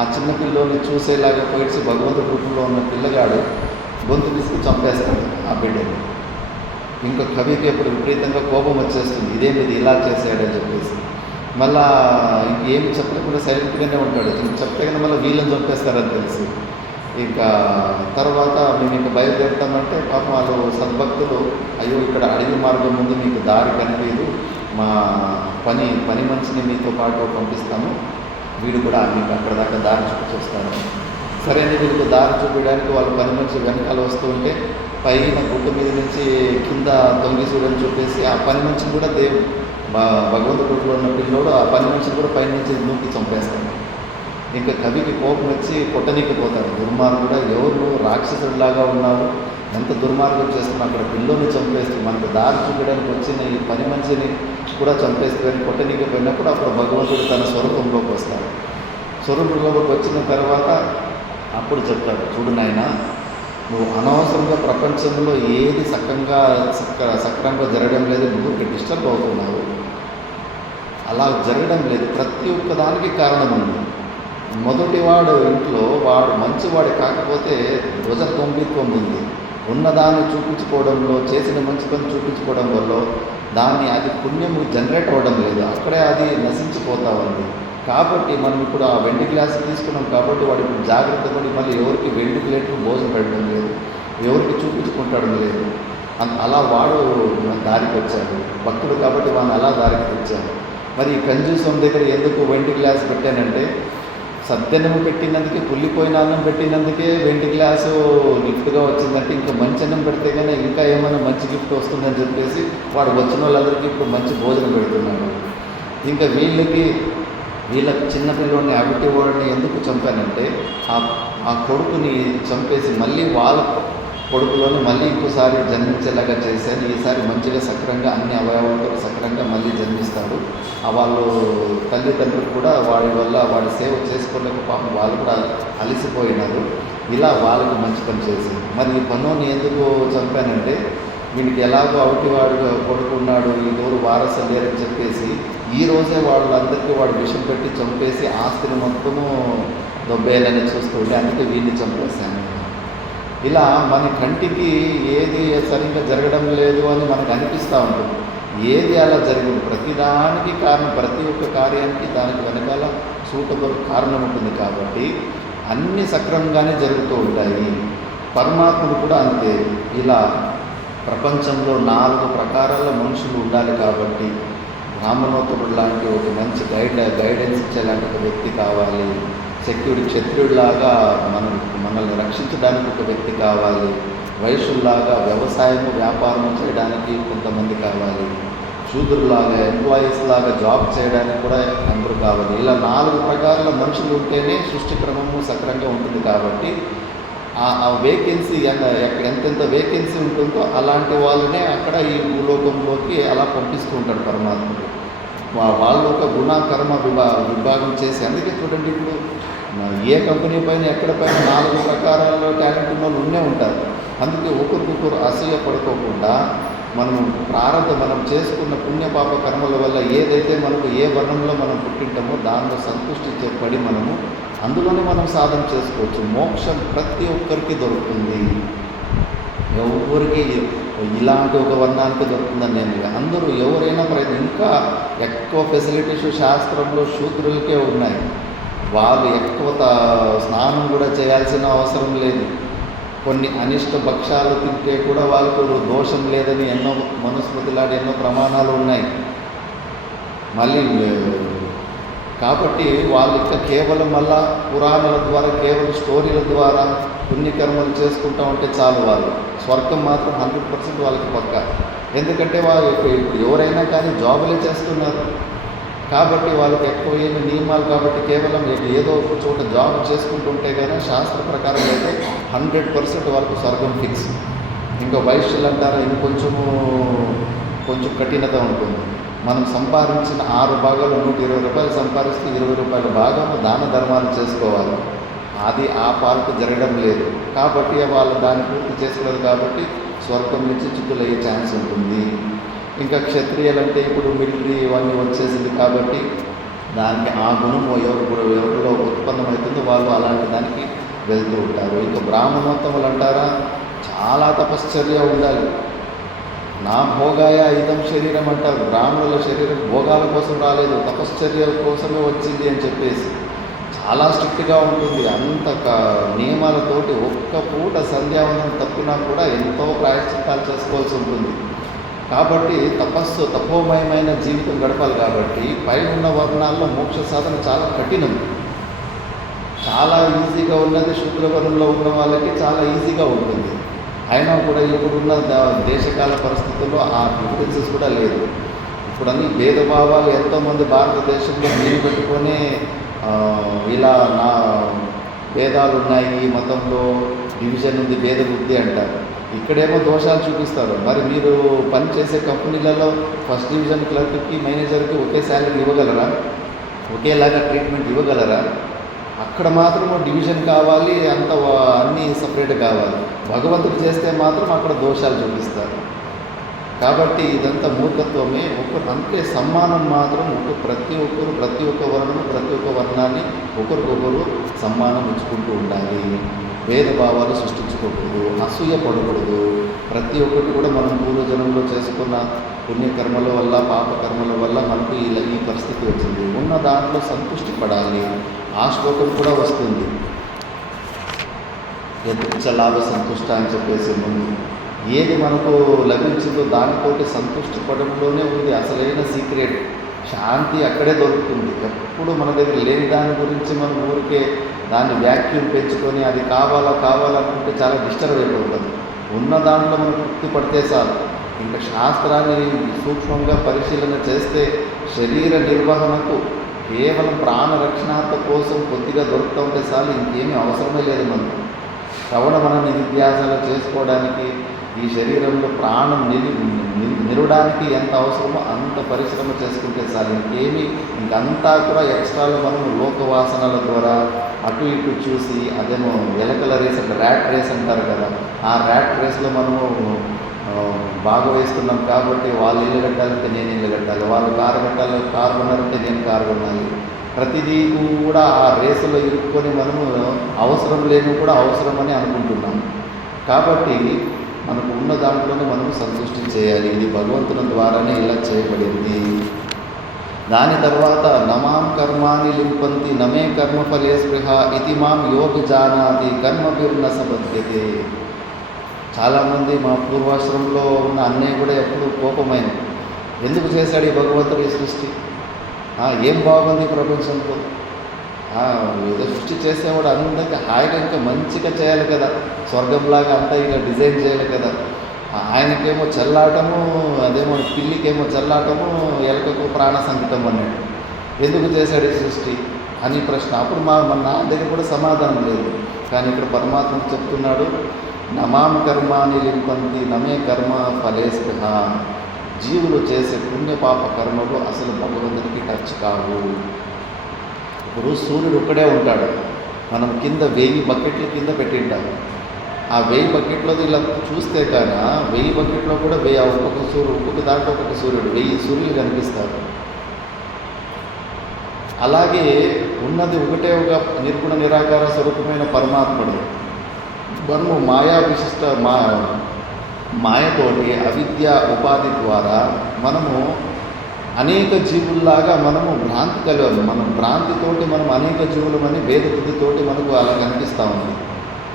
ఆ చిన్న పిల్లోని చూసేలాగా పోయిసి భగవంతుడి రూపంలో ఉన్న పిల్లగాడు గొంతు తీసుకు చంపేస్తాడు ఆ బిడ్డని. ఇంకా కవికి అప్పుడు విపరీతంగా కోపం వచ్చేస్తుంది, ఇదేమిది ఇలా చేసాడని చెప్పేసి. మళ్ళా ఇంకేమి చెప్పలేకుండా సైలెంట్గానే ఉంటాడు. చెప్తే కానీ మళ్ళీ వీళ్ళని చంపేస్తారని తెలిసి ఇంకా తర్వాత మేము ఇంకా బయలుదేరుతామంటే పాపం వాళ్ళు సద్భక్తులు, అయ్యో ఇక్కడ అడవి మార్గం ముందు మీకు దారి కనిపించదు, మా పని మనిషిని మీతో పాటు పంపిస్తాము, వీడు కూడా మీకు అక్కడ దాకా దారి చూపిస్తాను. సరే అని వీళ్ళకి దారి చూపించడానికి వాళ్ళు పని మనిషి వెనకాల వస్తూ ఉంటే పైన గుట్ట మీద నుంచి కింద తొంగి చూడని చెప్పేసి ఆ పని మనిషిని కూడా భగవంతుడిలో ఉన్న పిల్లోడు ఆ పని మనిషిని కూడా పైన నుంచి నూకి చంపేస్తాడు. ఇంకా కవికి కోపం వచ్చి కొట్టనీకి పోతాడు. దుర్మార్గుడు, ఎవరు రాక్షసుడిలాగా ఉన్నారు, ఎంత దుర్మార్గం చేస్తున్నావు, అక్కడ పిల్లోని చంపేస్తూ మనకు దారి చూపించడానికి వచ్చిన ఈ పని మనిషిని కూడా చంపేస్తే కొట్టనీకి పోయినప్పుడు అప్పుడు భగవంతుడు తన స్వరూపంలోకి వస్తాడు. స్వరూపంలోకి వచ్చిన తర్వాత అప్పుడు చెప్తాడు, చూడు నాయన, నువ్వు అనవసరంగా ప్రపంచంలో ఏది సక్రమంగా జరగడం లేదు, నువ్వు ఇక్కడ డిస్టర్బ్ అవుతున్నావు. అలా జరగడం లేదు. ప్రతి ఒక్క దానికి కారణం ఉంది. మొదటివాడు ఇంట్లో వాడు మంచివాడు కాకపోతే ధ్వజతొంబిత్వం ఉంది. ఉన్నదాన్ని చూపించుకోవడంలో, చేసిన మంచి పని చూపించుకోవడం వల్ల అది పుణ్యము జనరేట్ అవ్వడం లేదు, అక్కడే అది నశించిపోతూ ఉంది. కాబట్టి మనం ఇప్పుడు ఆ వెండి గ్లాస్ తీసుకున్నాం కాబట్టి వాడు ఇప్పుడు జాగ్రత్త పడి మళ్ళీ ఎవరికి వెండి ప్లేట్లు భోజనం పెట్టడం లేదు, ఎవరికి చూపించుకుంటడం లేదు. అలా వాడు దారికి వచ్చాడు, భక్తుడు కాబట్టి వాడిని అలా దారికి తెచ్చాడు. మరి ఈ కంజూసం దగ్గర ఎందుకు వెండి గ్లాస్ పెట్టానంటే, సద్దన్నం పెట్టినందుకే, కుళ్ళిపోయిన అన్నం పెట్టినందుకే వెండి గ్లాసు గిఫ్ట్గా వచ్చిందంటే, ఇంకా మంచి అన్నం పెడితే కానీ ఇంకా ఏమైనా మంచి గిఫ్ట్ వస్తుందని చెప్పేసి వాడు వచ్చిన వాళ్ళందరికీ ఇప్పుడు మంచి భోజనం పెడుతున్నాడు. ఇంకా వీళ్ళకి చిన్నపిల్లవాడిని అవిటివాడిని ఎందుకు చంపానంటే, ఆ కొడుకుని చంపేసి మళ్ళీ వాళ్ళ కొడుకులోని మళ్ళీ ఇంకోసారి జన్మించేలాగా చేశాను. ఈసారి మంచిగా సక్రంగా అన్ని అవయవాలతో సక్రంగా మళ్ళీ జన్మిస్తాడు. వాళ్ళు తల్లిదండ్రులు కూడా వాడి వల్ల వాడి సేవ చేసుకోలేక పాపం వాళ్ళు కూడా అలసిపోయినారు. ఇలా వాళ్ళకి మంచి పని చేసింది. మరి ఈ పనుని ఎందుకు చంపానంటే, వీడికి ఎలాగో అవిటివాడు కొడుకున్నాడు, ఈ నూరు వారసులు లేరని చెప్పేసి ఈరోజే వాళ్ళందరికీ వాడు విషం పెట్టి చంపేసి ఆస్తిని మొత్తము దొబ్బేయాలని చూస్తుంటే అందుకే వీడిని చంపేశాను. ఇలా మన కంటికి ఏది సరిగ్గా జరగడం లేదు అని మనకు అనిపిస్తూ ఉంటుంది. ఏది అలా జరిగింది, ప్రతిదానికి కారణం, ప్రతి ఒక్క కార్యానికి దానికి వెనకాల సూటబుల్ కారణం ఉంటుంది. కాబట్టి అన్నీ సక్రమంగానే జరుగుతూ ఉంటాయి. పరమాత్ముడు కూడా అంతే. ఇలా ప్రపంచంలో 4 ప్రకారాల మనుషులు ఉండాలి. కాబట్టి బ్రాహ్మణోత్తముడు లాంటి ఒక మంచి గైడెన్స్ ఇచ్చేలాంటి ఒక వ్యక్తి కావాలి. క్షత్రియుడిలాగా మనల్ని రక్షించడానికి ఒక వ్యక్తి కావాలి. వైశ్యుల్లాగా వ్యవసాయము వ్యాపారం చేయడానికి కొంతమంది కావాలి. శూద్రులాగా ఎంప్లాయీస్ లాగా జాబ్ చేయడానికి కూడా అందరూ కావాలి. ఇలా 4 ప్రకారాల మనుషులు ఉంటేనే సృష్టి క్రమము సక్రంగా ఉంటుంది. కాబట్టి ఆ వేకెన్సీ ఎంతెంత వేకెన్సీ ఉంటుందో అలాంటి వాళ్ళనే అక్కడ ఈ భూలోకంలోకి అలా పంపిస్తూ ఉంటాడు పరమాత్ముడు. వాళ్ళు ఒక గుణ కర్మ విభాగం చేసి, అందుకే చూడండి ఇప్పుడు ఏ కంపెనీ పైన ఎక్కడ పైన 4 ప్రకారాల్లో టాలెంట్ ఉన్న వాళ్ళు ఉండే ఉంటారు. అందుకే ఒకరికొకరు అసూయ పడుకోకుండా మనం చేసుకున్న పుణ్యపాప కర్మల వల్ల ఏదైతే మనకు ఏ వర్ణంలో మనం పుట్టింటామో దానిలో సంతృష్టి పడి అందులోనే మనం సాధన చేసుకోవచ్చు. మోక్షం ప్రతి ఒక్కరికి దొరుకుతుంది. ఎవరికి ఇలాంటి ఒక వర్ణానికి దొరుకుతుందని నేను అందరూ ఎవరైనా ఇంకా ఎక్కువ ఫెసిలిటీస్ శాస్త్రంలో శూద్రులకే ఉన్నాయి. వాళ్ళు ఎక్కువ స్నానం కూడా చేయాల్సిన అవసరం లేదు. కొన్ని అనిష్ట భక్ష్యాలు తింటే కూడా వాళ్ళకు దోషం లేదని ఎన్నో మనుస్మృతిలాంటి ఎన్నో ప్రమాణాలు ఉన్నాయి. మళ్ళీ కాబట్టి వాళ్ళు ఇంకా కేవలం మళ్ళా పురాణాల ద్వారా, కేవలం స్టోరీల ద్వారా పుణ్యకర్మలు చేసుకుంటూ ఉంటే చాలు. వాళ్ళు స్వర్గం మాత్రం 100% వాళ్ళకి పక్క. ఎందుకంటే వాళ్ళు ఇప్పుడు ఎవరైనా కానీ జాబులే చేస్తున్నారు కాబట్టి వాళ్ళకి ఎక్కువ ఏమి నియమాలు కాబట్టి కేవలం ఏదో ఒక చోట జాబ్ చేసుకుంటుంటే కానీ శాస్త్ర ప్రకారం అయితే 100% వాళ్ళకు స్వర్గం ఫిక్స్. ఇంకా వైశ్యులు అంటారా కొంచెం కఠినత ఉంటుంది. మనం సంపాదించిన 6 భాగాలు 120 రూపాయలు సంపాదిస్తే 20 రూపాయల భాగము దాన ధర్మాలు చేసుకోవాలి. అది ఆ పాలకు జరగడం లేదు కాబట్టి వాళ్ళు దాన్ని పూర్తి చేసుకోలేదు కాబట్టి స్వర్గం నుంచి చిక్కులయ్యే ఛాన్స్ ఉంటుంది. ఇంకా క్షత్రియులంటే ఇప్పుడు మిలిటరీ ఇవన్నీ వచ్చేసింది కాబట్టి దానికి ఆ గుణము ఎవరిలో ఉత్పన్నమవుతుందో వాళ్ళు అలాంటి దానికి వెళ్తూ ఉంటారు. ఇంకా బ్రాహ్మణోత్తములు అంటారా, చాలా తపశ్చర్య ఉండాలి. నా భోగాయ ఇదం శరీరం అంటారు. బ్రాహ్మణుల శరీరం భోగాల కోసం రాలేదు, తపశ్చర్య కోసమే వచ్చింది అని చెప్పేసి చాలా స్ట్రిక్ట్గా ఉంటుంది. అంత నియమాలతోటి ఒక్క పూట సంధ్యావందనం తప్పినా కూడా ఎంతో ప్రాయశ్చిత్తాలు చేసుకోవాల్సి ఉంటుంది. కాబట్టి తపోమయమైన జీవితం గడపాలి. కాబట్టి పైన వర్ణాల్లో మోక్ష సాధన చాలా కఠినం. చాలా ఈజీగా ఉన్నది శూద్రవర్ణంలో ఉన్న వాళ్ళకి చాలా ఈజీగా ఉంటుంది. అయినా కూడా ఇప్పుడున్న దేశకాల పరిస్థితుల్లో ఆ డిఫరెన్సెస్ కూడా లేదు. ఇప్పుడు అన్ని భేదభావాలు ఎంతోమంది భారతదేశంలో మీరు పెట్టుకొని ఇలా భేదాలు ఉన్నాయి, ఈ మతంలో డివిజన్ ఉంది, భేద బుద్ధి అంటారు. ఇక్కడేమో దోషాలు చూపిస్తారు. మరి మీరు పనిచేసే కంపెనీలలో ఫస్ట్ డివిజన్ క్లర్క్కి మేనేజర్కి ఒకే శాలరీ ఇవ్వగలరా? ఒకేలాగా ట్రీట్మెంట్ ఇవ్వగలరా? అక్కడ మాత్రము డివిజన్ కావాలి, అన్నీ సపరేట్ కావాలి. భగవంతుడు చేస్తే మాత్రం అక్కడ దోషాలు చూపిస్తారు. కాబట్టి ఇదంతా మూర్ఖత్వమే. అంతే సమ్మానం మాత్రం ప్రతి ఒక్క వర్ణము ప్రతి ఒక్క వర్ణాన్ని ఒకరికొకరు సమ్మానం ఇచ్చుకుంటూ ఉండాలి. భేదభావాలు సృష్టించుకోకూడదు, అసూయ పడకూడదు. ప్రతి ఒక్కటి కూడా మనం పూర్వజనంలో చేసుకున్న పుణ్యకర్మల వల్ల పాపకర్మల వల్ల మనకు ఈ పరిస్థితి వచ్చింది. ఉన్న దాంట్లో సంతృష్టి పడాలి. ఆ శ్లోకం కూడా వస్తుంది, యదృచ్ఛ లాభ సంతుష్ట అని చెప్పేసి ముందు. ఏది మనకు లభించిందో దానితోటి సంతృష్టి పడంలోనే ఉంది అసలైన సీక్రెట్. శాంతి అక్కడే దొరుకుతుంది. ఎప్పుడు మన దగ్గర లేని దాని గురించి మనం ఊరికే దాన్ని వ్యాక్యూమ్ పెంచుకొని అది కావాలనుకుంటే చాలా డిస్టర్బ్ అయిపోతుంది. ఉన్న దాంట్లో మనం తృప్తి పడితే చాలు. ఇంకా శాస్త్రాన్ని సూక్ష్మంగా పరిశీలన చేస్తే శరీర నిర్వహణకు కేవలం ప్రాణరక్షణార్థ కోసం కొద్దిగా దొరుకుతూ ఉంటే చాలు, ఇంకేమీ అవసరమే లేదు మనకు. శ్రవణ మన నిధ్యాసన చేసుకోవడానికి ఈ శరీరంలో ప్రాణం నిలవడానికి ఎంత అవసరమో అంత పరిశ్రమ చేసుకుంటే చాలు. ఇంకంతా కూడా ఎక్స్ట్రాలో మనం లోకవాసనల ద్వారా అటు ఇటు చూసి, అదేమో ఎలకల రేస్ అంటే ర్యాట్ రేస్ అంటారు కదా, ఆ ర్యాట్ రేస్లో మనము బాగా వేస్తున్నాం. కాబట్టి వాళ్ళు ఇల్లు కట్టాలంటే నేను ఇల్లు కట్టాలి, వాళ్ళు కారు కొనాలంటే నేను కారు కొనాలి. ప్రతిదీ కూడా ఆ రేసులో ఇరుక్కొని మనము అవసరం లేని కూడా అవసరమని అనుకుంటున్నాం. కాబట్టి మనకు ఉన్న దాంట్లోనే మనం సంతృష్టి చేయాలి. ఇది భగవంతుని ద్వారానే ఇలా చేయబడింది. దాని తర్వాత నమాం కర్మాని లింపంతి నమే కర్మఫలే స్పృహ ఇతి మాం యోగి జానాతి కర్మభిర్న సబధ్యతే. చాలామంది మా పూర్వాశ్రమంలో ఉన్న అన్నయ్య కూడా ఎప్పుడు కోపమైంది. ఎందుకు చేశాడు ఈ భగవంతుడు ఈ సృష్టి? ఏం బాగుంది ప్రపంచంలో? ఏదో సృష్టి చేసేవాడు అందరికీ హాయిగా ఇంకా మంచిగా చేయాలి కదా, స్వర్గంలాగా అంతా ఇలా డిజైన్ చేయాలి కదా. ఆయనకేమో చల్లాటము, అదేమో పిల్లికేమో చల్లాటము, ఎలకకు ప్రాణ సంకటం అన్నట్టు. ఎందుకు చేశాడు ఈ సృష్టి అని ప్రశ్న. అప్పుడు మన నాన్న దగ్గర కూడా సమాధానం లేదు. కానీ ఇక్కడ పరమాత్మ చెప్తున్నాడు, నమాం కర్మాని లింపంతి నమే కర్మ ఫలే స్పృహ. జీవులు చేసే పుణ్యపాప కర్మలు అసలు భగవంతునికి టచ్ కావు. ఇప్పుడు సూర్యుడు ఒక్కడే ఉంటాడు. మనం కింద 1000 బకెట్లు కింద పెట్టింటాం. ఆ 1000 బకెట్లో ఇలా చూస్తే కానీ 1000 బకెట్లో కూడా ఒక్కొక్క దాంట్లో ఒక్కొక్క సూర్యుడు 1000 సూర్యులు కనిపిస్తారు. అలాగే ఉన్నది ఒకటే ఒక నిర్గుణ నిరాకార స్వరూపమైన పరమాత్ముడు. మనము మాయతోటి అవిద్య ఉపాధి ద్వారా మనము అనేక జీవుల్లాగా మనము భ్రాంతితోటి మనం అనేక జీవులమని భేద బుద్ధితోటి మనకు అలా కనిపిస్తూ ఉంది.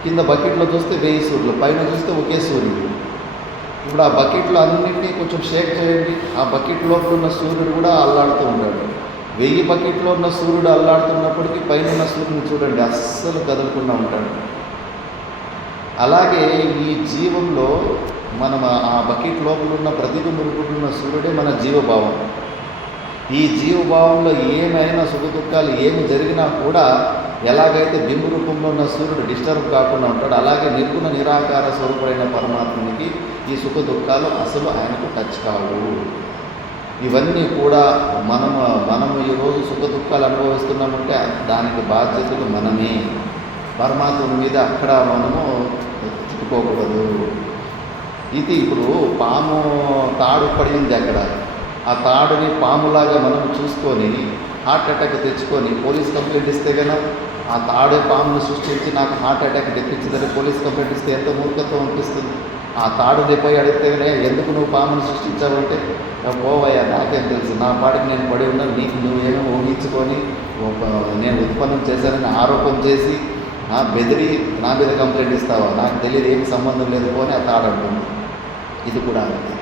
కింద బకెట్లో చూస్తే 1000 సూర్యులు, పైన చూస్తే ఒకే సూర్యుడు. ఇప్పుడు ఆ బకెట్లో అన్నింటినీ కొంచెం షేక్ చేయండి, ఆ బకెట్ లోపల ఉన్న సూర్యుడు కూడా అల్లాడుతూ ఉంటాడు. 1000 బకెట్లో ఉన్న సూర్యుడు అల్లాడుతున్నప్పటికీ పైన ఉన్న సూర్యుని చూడండి, అస్సలు కదలకుండా ఉంటాడు. అలాగే ఈ జీవంలో మనం ఆ బకెట్ లోపల ఉన్న ప్రతిభ మురుగుడున్న సూర్యుడే మన జీవభావం. ఈ జీవభావంలో ఏమైనా సుఖ దుఃఖాలు ఏమి జరిగినా కూడా ఎలాగైతే బింబు రూపంలో ఉన్న సూర్యుడు డిస్టర్బ్ కాకుండా ఉంటాడు, అలాగే నిర్గుణ నిరాకార స్వరూపుడైన పరమాత్మునికి ఈ సుఖ దుఃఖాలు అసలు ఆయనకు టచ్ కావు. ఇవన్నీ కూడా మనము ఈరోజు సుఖ దుఃఖాలు అనుభవిస్తున్నామంటే దానికి బాధ్యతలు మనమే. పరమాత్ముని మీద అక్కడ మనము తిట్టుకోకూడదు. ఇది ఇప్పుడు పాము తాడు పడింది అక్కడ, ఆ తాడుని పాములాగా మనం చూసుకొని హార్ట్ అటాక్ తెచ్చుకొని పోలీస్ కంప్లైంట్ ఇస్తే కనుక ఆ తాడే పామును సృష్టించి నాకు హార్ట్ అటాక్ తెప్పించిందని పోలీస్ కంప్లైంట్ ఇస్తే ఎంత మూర్ఖత్వం అనిపిస్తుంది. ఆ తాడుని పోయి అడిగితే ఎందుకు నువ్వు పామును సృష్టించావంటే, పోవయ్యా నాకేం తెలుసు, నా పాటికి నేను పడి ఉన్నాను, నీకు నువ్వేమో ఊహించుకొని నేను ఉత్పన్నం చేశానని ఆరోపణ చేసి బెదిరి నా మీద కంప్లైంట్ ఇస్తావా, నాకు తెలియదు, ఏం సంబంధం లేదు పోని ఆ తాడంటుంది. ఇది కూడా అంతే.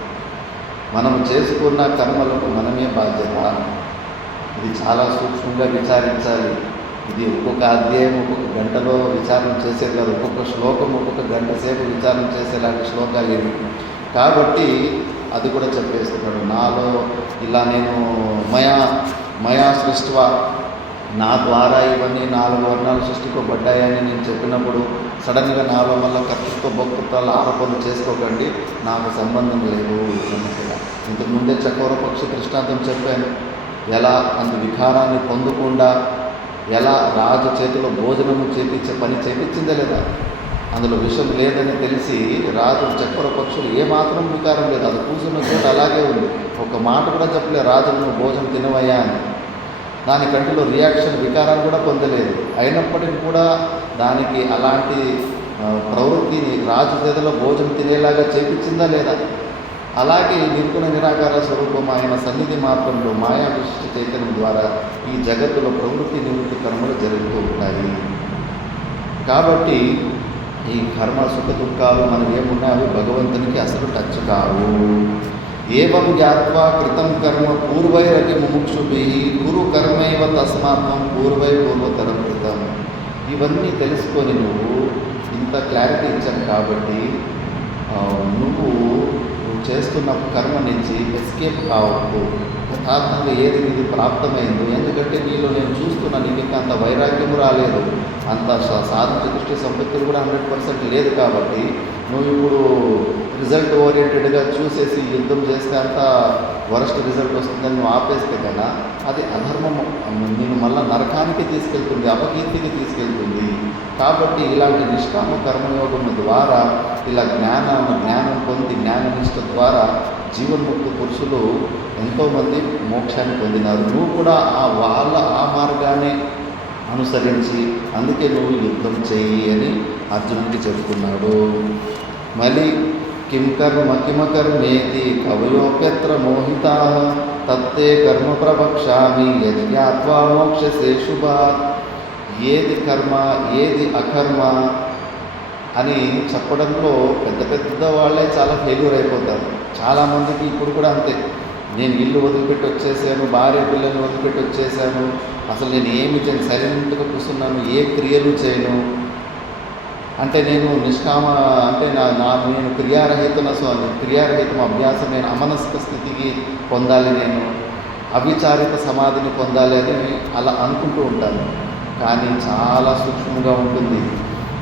మనం చేసుకున్న కర్మలకు మనమే బాధ్యత. ఇది చాలా సూక్ష్మంగా విచారించాలి. ఇది ఒక్కొక్క అధ్యాయం ఒక్కొక్క గంటలో విచారణ చేసేది కాదు, ఒక్కొక్క శ్లోకం ఒక్కొక్క గంట సేపు విచారణ చేసేలాంటి శ్లోకాలు ఇవి. కాబట్టి అది కూడా చెప్పేస్తున్నాడు, నాలో ఇలా నేను మయా సృష్టివా, నా ద్వారా ఇవన్నీ 4 వర్ణాలు సృష్టింపబడ్డాయని నేను చెప్పినప్పుడు సడన్గా నాలో మళ్ళీ కర్తృత్వ భోక్తృత్వాలు ఆరోపణలు చేసుకోకండి, నాకు సంబంధం లేదు అన్నట్టుగా. ఇంతకుముందే చకోర పక్షి దృష్టాంతం చెప్పాను. ఎలా అంత వికారాన్ని పొందకుండా ఎలా రాజు చేతిలో భోజనము చేపించే పని చేపించిందే లేదా? అందులో విషం లేదని తెలిసి రాజు చక్కెర పక్షులు ఏమాత్రం వికారం లేదు, అది కూర్చున్న చోట అలాగే ఉంది. ఒక మాట కూడా చెప్పలే, రాజు నువ్వు భోజనం తినవయ్యా అని. దాని కంటిలో రియాక్షన్ వికారాన్ని కూడా పొందలేదు. అయినప్పటికీ కూడా దానికి అలాంటి ప్రవృత్తిని రాజు చేతిలో భోజనం తినేలాగా చేపించిందా లేదా? అలాగే నిర్గుణ నిరాకార స్వరూపం ఆయన సన్నిధి మాత్రంలో మాయా విశిష్ట చైతన్యం ద్వారా ఈ జగత్తులో ప్రవృత్తి నివృత్తి కర్మలు జరుగుతూ ఉంటాయి. కాబట్టి ఈ కర్మ సుఖ దుఃఖాలు మనకి ఏమున్నా అవి భగవంతునికి అసలు టచ్ కావు. ఏవం జ్ఞాత్వా కృతం కర్మ పూర్వైరపి ముముక్షుభిః కురు కర్మైవ తస్మాత్వం పూర్వతరం కృతం. ఇవన్నీ తెలుసుకొని నువ్వు ఇంత క్లారిటీ ఇచ్చాను కాబట్టి నువ్వు చేస్తున్న కర్మ నుంచి ఎస్కేప్ కావద్దు. యథార్థంగా ఏది నీకు ప్రాప్తమైందో, ఎందుకంటే నీలో నేను చూస్తున్నా నీకు ఇంకా అంత వైరాగ్యం రాలేదు, అంత సాధన దృష్టి సంపత్తులు కూడా 100% లేదు. కాబట్టి నువ్వు ఇప్పుడు రిజల్ట్ ఓరియంటెడ్గా చూసేసి యుద్ధం చేస్తే అంత వరస్ట్ రిజల్ట్ వస్తుందని నువ్వు ఆపేస్తే కదా అది అధర్మము, నేను మళ్ళీ నరకానికి తీసుకెళ్తుంది, అపకీర్తికి తీసుకెళ్తుంది. కాబట్టి ఇలాంటి నిష్కామ కర్మయోగం ద్వారా ఇలా జ్ఞానం పొంది జ్ఞాననిష్ట ద్వారా జీవన్ముక్త పురుషులు ఎంతోమంది మోక్షాన్ని పొందినారు. నువ్వు కూడా ఆ మార్గాన్ని అనుసరించి అందుకే నువ్వు యుద్ధం చెయ్యి అని అర్జునుడికి చెబుతున్నాడు. మళ్ళీ కిమకర్మేతి కవయోప్యత్ర మోహితా తత్తే కర్మ ప్రవక్ష్యామి యజ్ఞాత్వా మోక్షసే శుభాత్. ఏది కర్మ ఏది అకర్మ అని చెప్పడంలో పెద్ద వాళ్ళే చాలా ఫెయిల్యూర్ అయిపోతారు. చాలామందికి ఇప్పుడు కూడా అంతే, నేను ఇల్లు వదిలిపెట్టి వచ్చేసాను, భార్య పిల్లల్ని వదిలిపెట్టి వచ్చేసాను, అసలు నేను ఏమి చేయను, సైలెంట్గా కూర్చున్నాను, ఏ క్రియలు చేయను, అంటే నేను నిష్కామ అంటే నేను క్రియారహితం అభ్యాసం, నేను అమనస్క స్థితికి పొందాలి, నేను అవిచారిత సమాధిని పొందాలి అని అలా అనుకుంటూ ఉంటాను. కానీ చాలా సూక్ష్మంగా ఉంటుంది.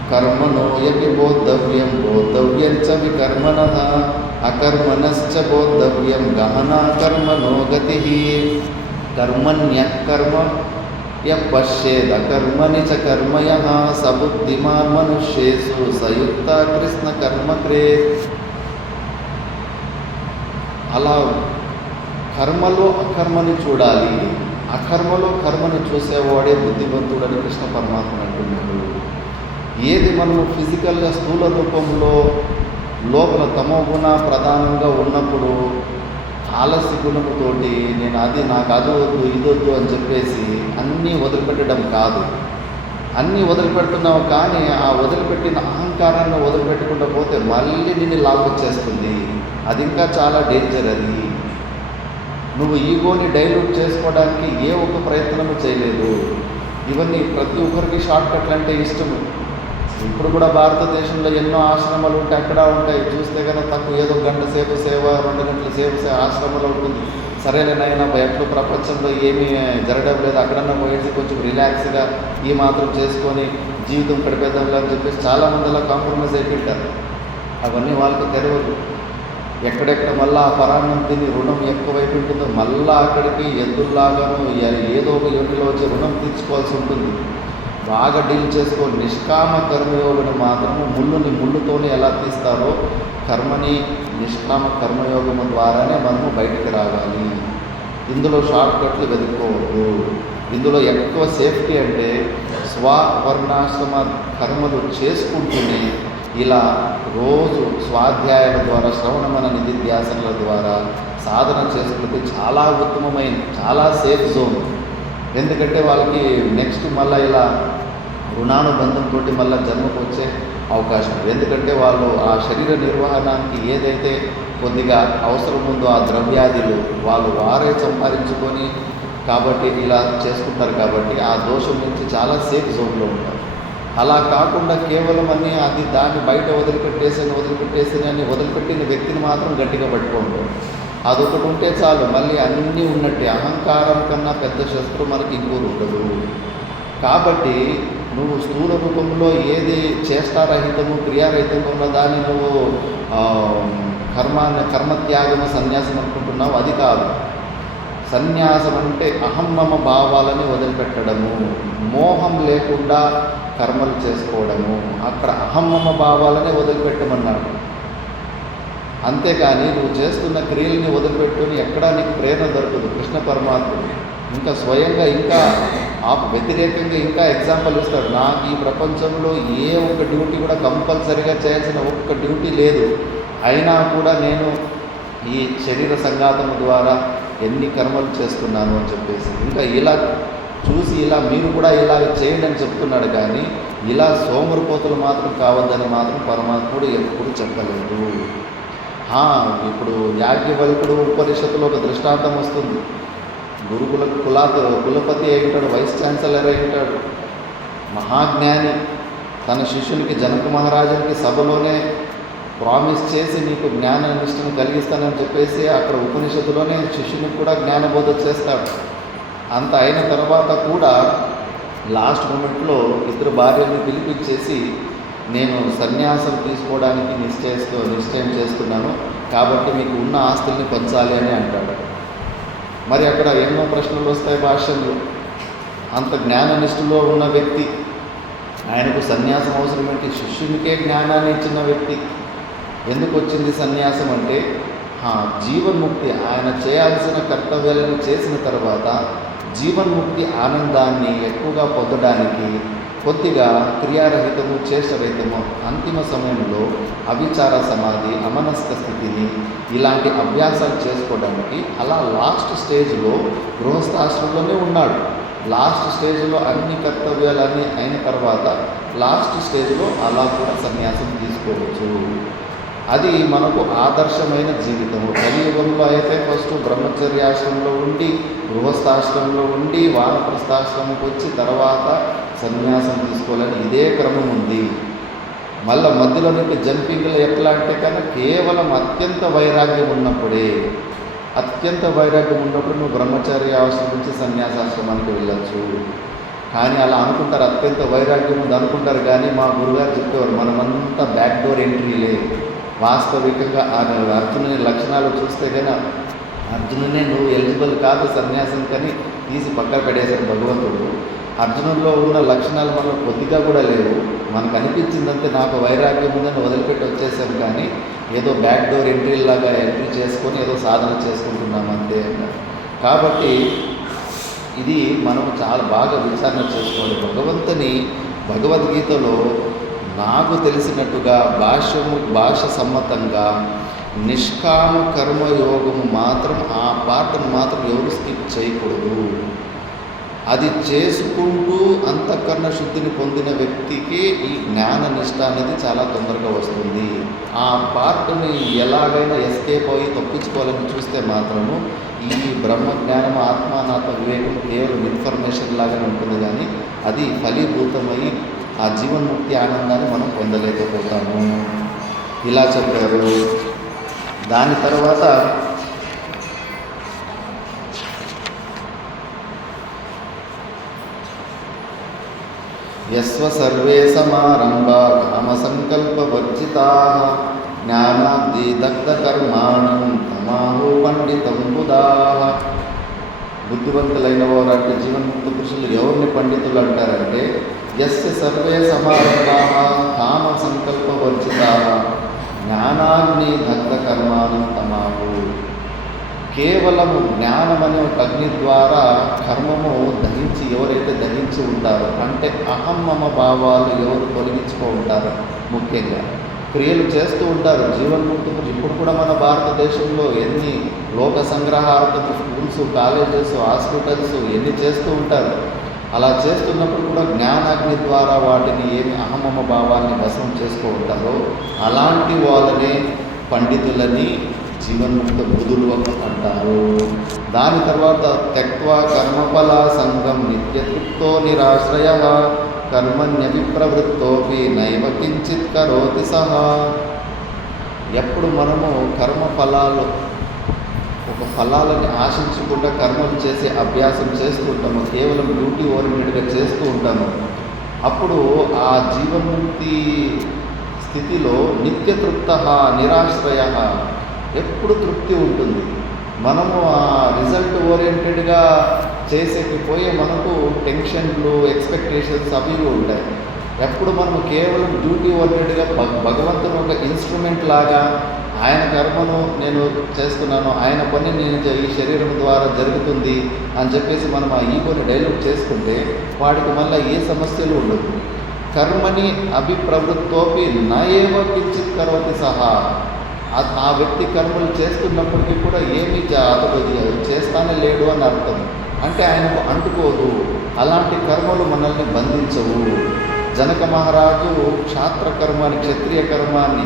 కర్మణోయపి బోద్ధవ్యం బోద్ధవ్యం చ వికర్మణః అకర్మణశ్చ బోద్ధవ్యం గహనా కర్మణో గతిః కర్మణ్యకర్మ పశ్యేదకర్మణి చ కర్మయః స బుద్ధిమాన్ మనుష్యేషు సయుక్త కృష్ణ కర్మక్రే. అలా కర్మలో అకర్మని చూడాలి, అకర్మలో కర్మని చూసేవాడే బుద్ధివంతుడని కృష్ణ పరమాత్మ అంటున్నాడు. ఏది మనము ఫిజికల్గా స్థూల రూపంలో లోపల తమోగుణ ప్రధానంగా ఉన్నప్పుడు ఆలస్య గుణముతోటి నేను నాకు అది వద్దు ఇదొద్దు అని చెప్పేసి అన్నీ వదిలిపెట్టడం కాదు. అన్నీ వదిలిపెడుతున్నావు, కానీ ఆ వదిలిపెట్టిన అహంకారాన్ని వదిలిపెట్టకుండా పోతే మళ్ళీ నిన్ను లాగొచ్చేస్తుంది. అది ఇంకా చాలా డేంజర్. అది నువ్వు ఈగోని డైల్యూట్ చేసుకోవడానికి ఏ ఒక్క ప్రయత్నము చేయలేదు. ఇవన్నీ ప్రతి ఒక్కరికి షార్ట్ కట్లు అంటే ఇష్టము. ఇప్పుడు కూడా భారతదేశంలో ఎన్నో ఆశ్రమాలు ఉంటాయి, అక్కడ ఉంటాయి. చూస్తే కనుక తక్కువ ఏదో గంట సేపు సేవ, 2 గంటల సేపు ఆశ్రమంలో ఉంటుంది. సరేనైనా ఎప్పుడు ప్రపంచంలో ఏమీ జరగడం లేదు, అక్కడన్నా పోయేసి కొంచెం రిలాక్స్గా ఈ మాత్రం చేసుకొని జీవితం గడిపేద్దాంలే అని చెప్పేసి చాలామంది అలా కాంప్రమైజ్ అయిపోయింటారు. అవన్నీ వాళ్ళకి తెరవదు. ఎక్కడెక్కడ మళ్ళీ ఆ పరాన్నం తిని రుణం ఎక్కువైపు ఉంటుందో మళ్ళీ అక్కడికి ఎద్దుల్లాగాను ఏదో ఒక యోగిలో వచ్చి రుణం తీర్చుకోవాల్సి ఉంటుంది. బాగా డీల్ చేసుకోవాలి. నిష్కామ కర్మయోగిని మాత్రము ముళ్ళుతోనే ఎలా తీస్తారో కర్మని నిష్కామ కర్మయోగము ద్వారానే మనము బయటికి రావాలి. ఇందులో షార్ట్ కట్లు వెతుక్కోవద్దు. ఇందులో ఎక్కువ సేఫ్టీ అంటే స్వవర్ణాశ్రమ కర్మలు చేసుకుంటూనే ఇలా రోజు స్వాధ్యాయాల ద్వారా శ్రవణమన నిధిధ్యాసనల ద్వారా సాధన చేసుకుంటే చాలా ఉత్తమమైన చాలా సేఫ్ జోన్. ఎందుకంటే వాళ్ళకి నెక్స్ట్ మళ్ళీ ఇలా రుణానుబంధంతో మళ్ళీ జన్మకు వచ్చే అవకాశం. ఎందుకంటే వాళ్ళు ఆ శరీర నిర్వహణానికి ఏదైతే కొద్దిగా అవసరం ఉందో ఆ ద్రవ్యాదులు వారే సంపాదించుకొని కాబట్టి ఇలా చేసుకుంటారు. కాబట్టి ఆ దోషం నుంచి చాలా సేఫ్ జోన్లో ఉంటారు. అలా కాకుండా కేవలం దాన్ని బయట వదిలిపెట్టేసి అని వదిలిపెట్టిన వ్యక్తిని మాత్రం గట్టిగా పట్టుకోండి. అదొకటి ఉంటే చాలు, మళ్ళీ అన్నీ ఉన్నట్టే. అహంకారం కన్నా పెద్ద శస్త్రం మనకి ఇంకోటి ఉండదు. కాబట్టి నువ్వు స్థూల రూపంలో ఏది చేష్టారహితము క్రియారహితంగా ఉన్న దాన్ని నువ్వు కర్మత్యాగము సన్యాసం అనుకుంటున్నావు, అది కాదు. సన్యాసం అంటే అహం మమ భావాలని వదిలిపెట్టడము, మోహం లేకుండా కర్మలు చేసుకోవడము. అక్కడ అహం మమ భావాలనే వదిలిపెట్టమన్నాడు. అంతేకాని నువ్వు చేస్తున్న క్రియల్ని వదిలిపెట్టుకుని ఎక్కడా నీకు ప్రేరణ దొరకదు. కృష్ణ పరమాత్ముడు ఇంకా స్వయంగా ఇంకా వ్యతిరేకంగా ఇంకా ఎగ్జాంపుల్ ఇస్తాడు. నాకు ఈ ప్రపంచంలో ఏ ఒక్క డ్యూటీ కూడా కంపల్సరీగా చేయాల్సిన ఒక్క డ్యూటీ లేదు, అయినా కూడా నేను ఈ శరీర సంఘాతం ద్వారా ఎన్ని కర్మలు చేస్తున్నాను అని చెప్పేసి ఇంకా ఇలా చూసి ఇలా మీరు కూడా ఇలా చేయండి అని చెప్తున్నాడు. కానీ ఇలా సోమరిపోతులు మాత్రం కావద్దని మాత్రం పరమాత్ముడు ఎప్పుడు చెప్పలేదు. ఇప్పుడు యాజ్ఞవల్కుడు ఉపనిషత్తులో ఒక దృష్టాంతం వస్తుంది. గురుకులకు కులపతి అయి ఉంటాడు, వైస్ ఛాన్సలర్ అయి ఉంటాడు, మహాజ్ఞాని. తన శిష్యునికి జనక మహారాజునికి సభలోనే ప్రామిస్ చేసి నీకు జ్ఞాన నిష్టను కలిగిస్తానని చెప్పేసి అక్కడ ఉపనిషత్తులోనే శిష్యునికి కూడా జ్ఞానబోధ చేస్తాడు. అంత అయిన తర్వాత కూడా లాస్ట్ మూమెంట్లో ఇద్దరు భార్యల్ని పిలిపించేసి నేను సన్యాసం తీసుకోవడానికి నిశ్చయం చేస్తున్నాను, కాబట్టి మీకు ఉన్న ఆస్తుల్ని పంచాలి అని అంటాడు. మరి అక్కడ ఎన్నో ప్రశ్నలు వస్తాయి భాష్యంలో. అంత జ్ఞాననిష్ఠలో ఉన్న వ్యక్తి, ఆయనకు సన్యాసం అవసరం ఏంటి? శిష్యునికే జ్ఞానాన్ని ఇచ్చిన వ్యక్తి ఎందుకు వచ్చింది సన్యాసం అంటే జీవన్ముక్తి. ఆయన చేయాల్సిన కర్తవ్యాలను చేసిన తర్వాత జీవన్ముక్తి ఆనందాన్ని ఎక్కువగా పొందడానికి కొద్దిగా క్రియారహితము చేష్టరహితము అంతిమ సమయంలో అవిచార సమాధి అమనస్క స్థితిని ఇలాంటి అభ్యాసాలు చేసుకోవడానికి అలా లాస్ట్ స్టేజ్లో గృహస్థాశ్రమంలోనే ఉన్నాడు. లాస్ట్ స్టేజ్లో అన్ని కర్తవ్యాలన్నీ అయిన తర్వాత లాస్ట్ స్టేజ్లో అలా కూడా సన్యాసం తీసుకోవచ్చు. అది మనకు ఆదర్శమైన జీవితము. కలియుగంలో అయితే ఫస్ట్ బ్రహ్మచర్యాశ్రమంలో ఉండి గృహస్థాశ్రమంలో ఉండి వానప్రస్థాశ్రమంకి వచ్చి తర్వాత సన్యాసం తీసుకోవాలని ఇదే క్రమం ఉంది. మళ్ళీ మధ్యలో నీకు జంపింగ్లు ఎట్లా అంటే కన్నా కేవలం అత్యంత వైరాగ్యం ఉన్నప్పుడు నువ్వు బ్రహ్మచర్య ఆశ్రమం నుంచి సన్యాసాశ్రమానికి వెళ్ళచ్చు. కానీ అలా అనుకుంటారు, అత్యంత వైరాగ్యం ఉంది అనుకుంటారు. కానీ మా గురుగారు చెప్పేవారు మనమంతా బ్యాక్ డోర్ ఎంట్రీలే. వాస్తవికంగా అర్జునుని లక్షణాలు చూస్తే కానీ అర్జునునే నువ్వు ఎలిజిబుల్ కాదు సన్యాసం కానీ తీసి పక్కన పెట్టేశాడు భగవంతుడు. అర్జునుల్లో ఉన్న లక్షణాలు మనకు కొద్దిగా కూడా లేవు. మనకు అనిపించిందంటే నాకు వైరాగ్యం ఉందని వదిలిపెట్టి వచ్చేసాం, కానీ ఏదో బ్యాక్ డోర్ ఎంట్రీలాగా ఎంట్రీ చేసుకొని ఏదో సాధన చేసుకుంటున్నాం అంతే. కాబట్టి ఇది మనం చాలా బాగా విచారణ చేసుకోవాలి. భగవద్గీతలో నాకు తెలిసినట్టుగా భాష సమ్మతంగా నిష్కామ కర్మయోగము మాత్రం ఆ పాటను మాత్రం ఎవరు స్కిప్ చేయకూడదు. అది చేసుకుంటూ అంతఃకరణ శుద్ధిని పొందిన వ్యక్తికి ఈ జ్ఞాన నిష్ట అనేది చాలా తొందరగా వస్తుంది. ఆ పార్ట్ని ఎలాగైనా ఎస్కేప్ అయ్యి తప్పించుకోవాలని చూస్తే మాత్రము ఈ బ్రహ్మజ్ఞానం ఆత్మానాత్మ వివేకం కేవలం ఇన్ఫర్మేషన్ లాగానే ఉంటుంది, కానీ అది ఫలీభూతమై ఆ జీవన్ముక్తి ఆనందాన్ని మనం పొందలేకపోతాము. ఇలా చెప్పారు. దాని తర్వాత యస్వ సర్వే సమారంభా కామసంకల్పవర్జితాః జ్ఞానాబ్ది దగ్ధకర్మాణం తమాహు పండితం బుధాః. బుద్ధివంతులైన వారు అంటే జీవన్ముక్త పురుషులు ఎవరిని పండితులు అంటారంటే యస్య సర్వే సమారంభాః కామసంకల్పవర్జితాః జ్ఞానాగ్ని దగ్ధకర్మాణం తమాహు. కేవలము జ్ఞానం అనే ఒక అగ్ని ద్వారా కర్మము ఎవరైతే దహించి ఉంటారో అంటే అహం మమ భావాలు ఎవరు తొలగించుకో ఉంటారో, ముఖ్యంగా క్రియలు చేస్తూ ఉంటారు జీవన్ముక్తులు. ఇప్పుడు కూడా మన భారతదేశంలో ఎన్ని లోక సంగ్రహార్థం స్కూల్స్, కాలేజెస్, హాస్పిటల్స్ ఎన్ని చేస్తూ ఉంటారు. అలా చేస్తున్నప్పుడు కూడా జ్ఞానాగ్ని ద్వారా వాటిని ఏమి అహమమ భావాన్ని భస్మం చేసుకో ఉంటారో అలాంటి వాళ్ళనే పండితులని జీవన్ముక్త బుధులు అంటారు. దాని తర్వాత త్యక్త్వా కర్మఫల సంగం నిత్యతృప్తో నిరాశ్రయ కర్మణ్యభిప్రవృత్తోపి నైవ కించిత్ కరోతి సహా. ఎప్పుడు మనము కర్మఫలాలు ఒక ఫలాలని ఆశించకుండా కర్మలు చేసే అభ్యాసం చేస్తూ ఉంటాము, కేవలం డ్యూటీ ఓరియంటెడ్గా చేస్తూ ఉంటాము, అప్పుడు ఆ జీవన్ముక్తి స్థితిలో నిత్యతృప్త నిరాశ్రయ ఎప్పుడు తృప్తి ఉంటుంది. మనము ఆ రిజల్ట్ ఓరియంటెడ్గా చేసేకి పోయి మనకు టెన్షన్లు, ఎక్స్పెక్టేషన్స్ అవి ఇవి ఉంటాయి. ఎప్పుడు మనము కేవలం డ్యూటీ ఓరియంటెడ్గా భగవంతుని ఒక ఇన్స్ట్రుమెంట్ లాగా ఆయన కర్మను నేను చేస్తున్నాను, ఆయన పని నేను ఈ శరీరం ద్వారా జరుగుతుంది అని చెప్పేసి మనం ఆ ఈగోని డైల్యూట్ చేసుకుంటే వాడికి మళ్ళీ ఏ సమస్యలు ఉండవు. కర్మని అభిప్రవృత్తోపి నయేవ కించిత్ కరోతి సహా, ఆ వ్యక్తి కర్మలు చేస్తున్నప్పటికీ కూడా ఏమీ అతడు చేస్తానే లేడు అని అర్థం. అంటే ఆయనకు అంటుకోదు. అలాంటి కర్మలు మనల్ని బంధించవు. జనక మహారాజు క్షాత్ర కర్మాన్ని, క్షత్రియ కర్మాన్ని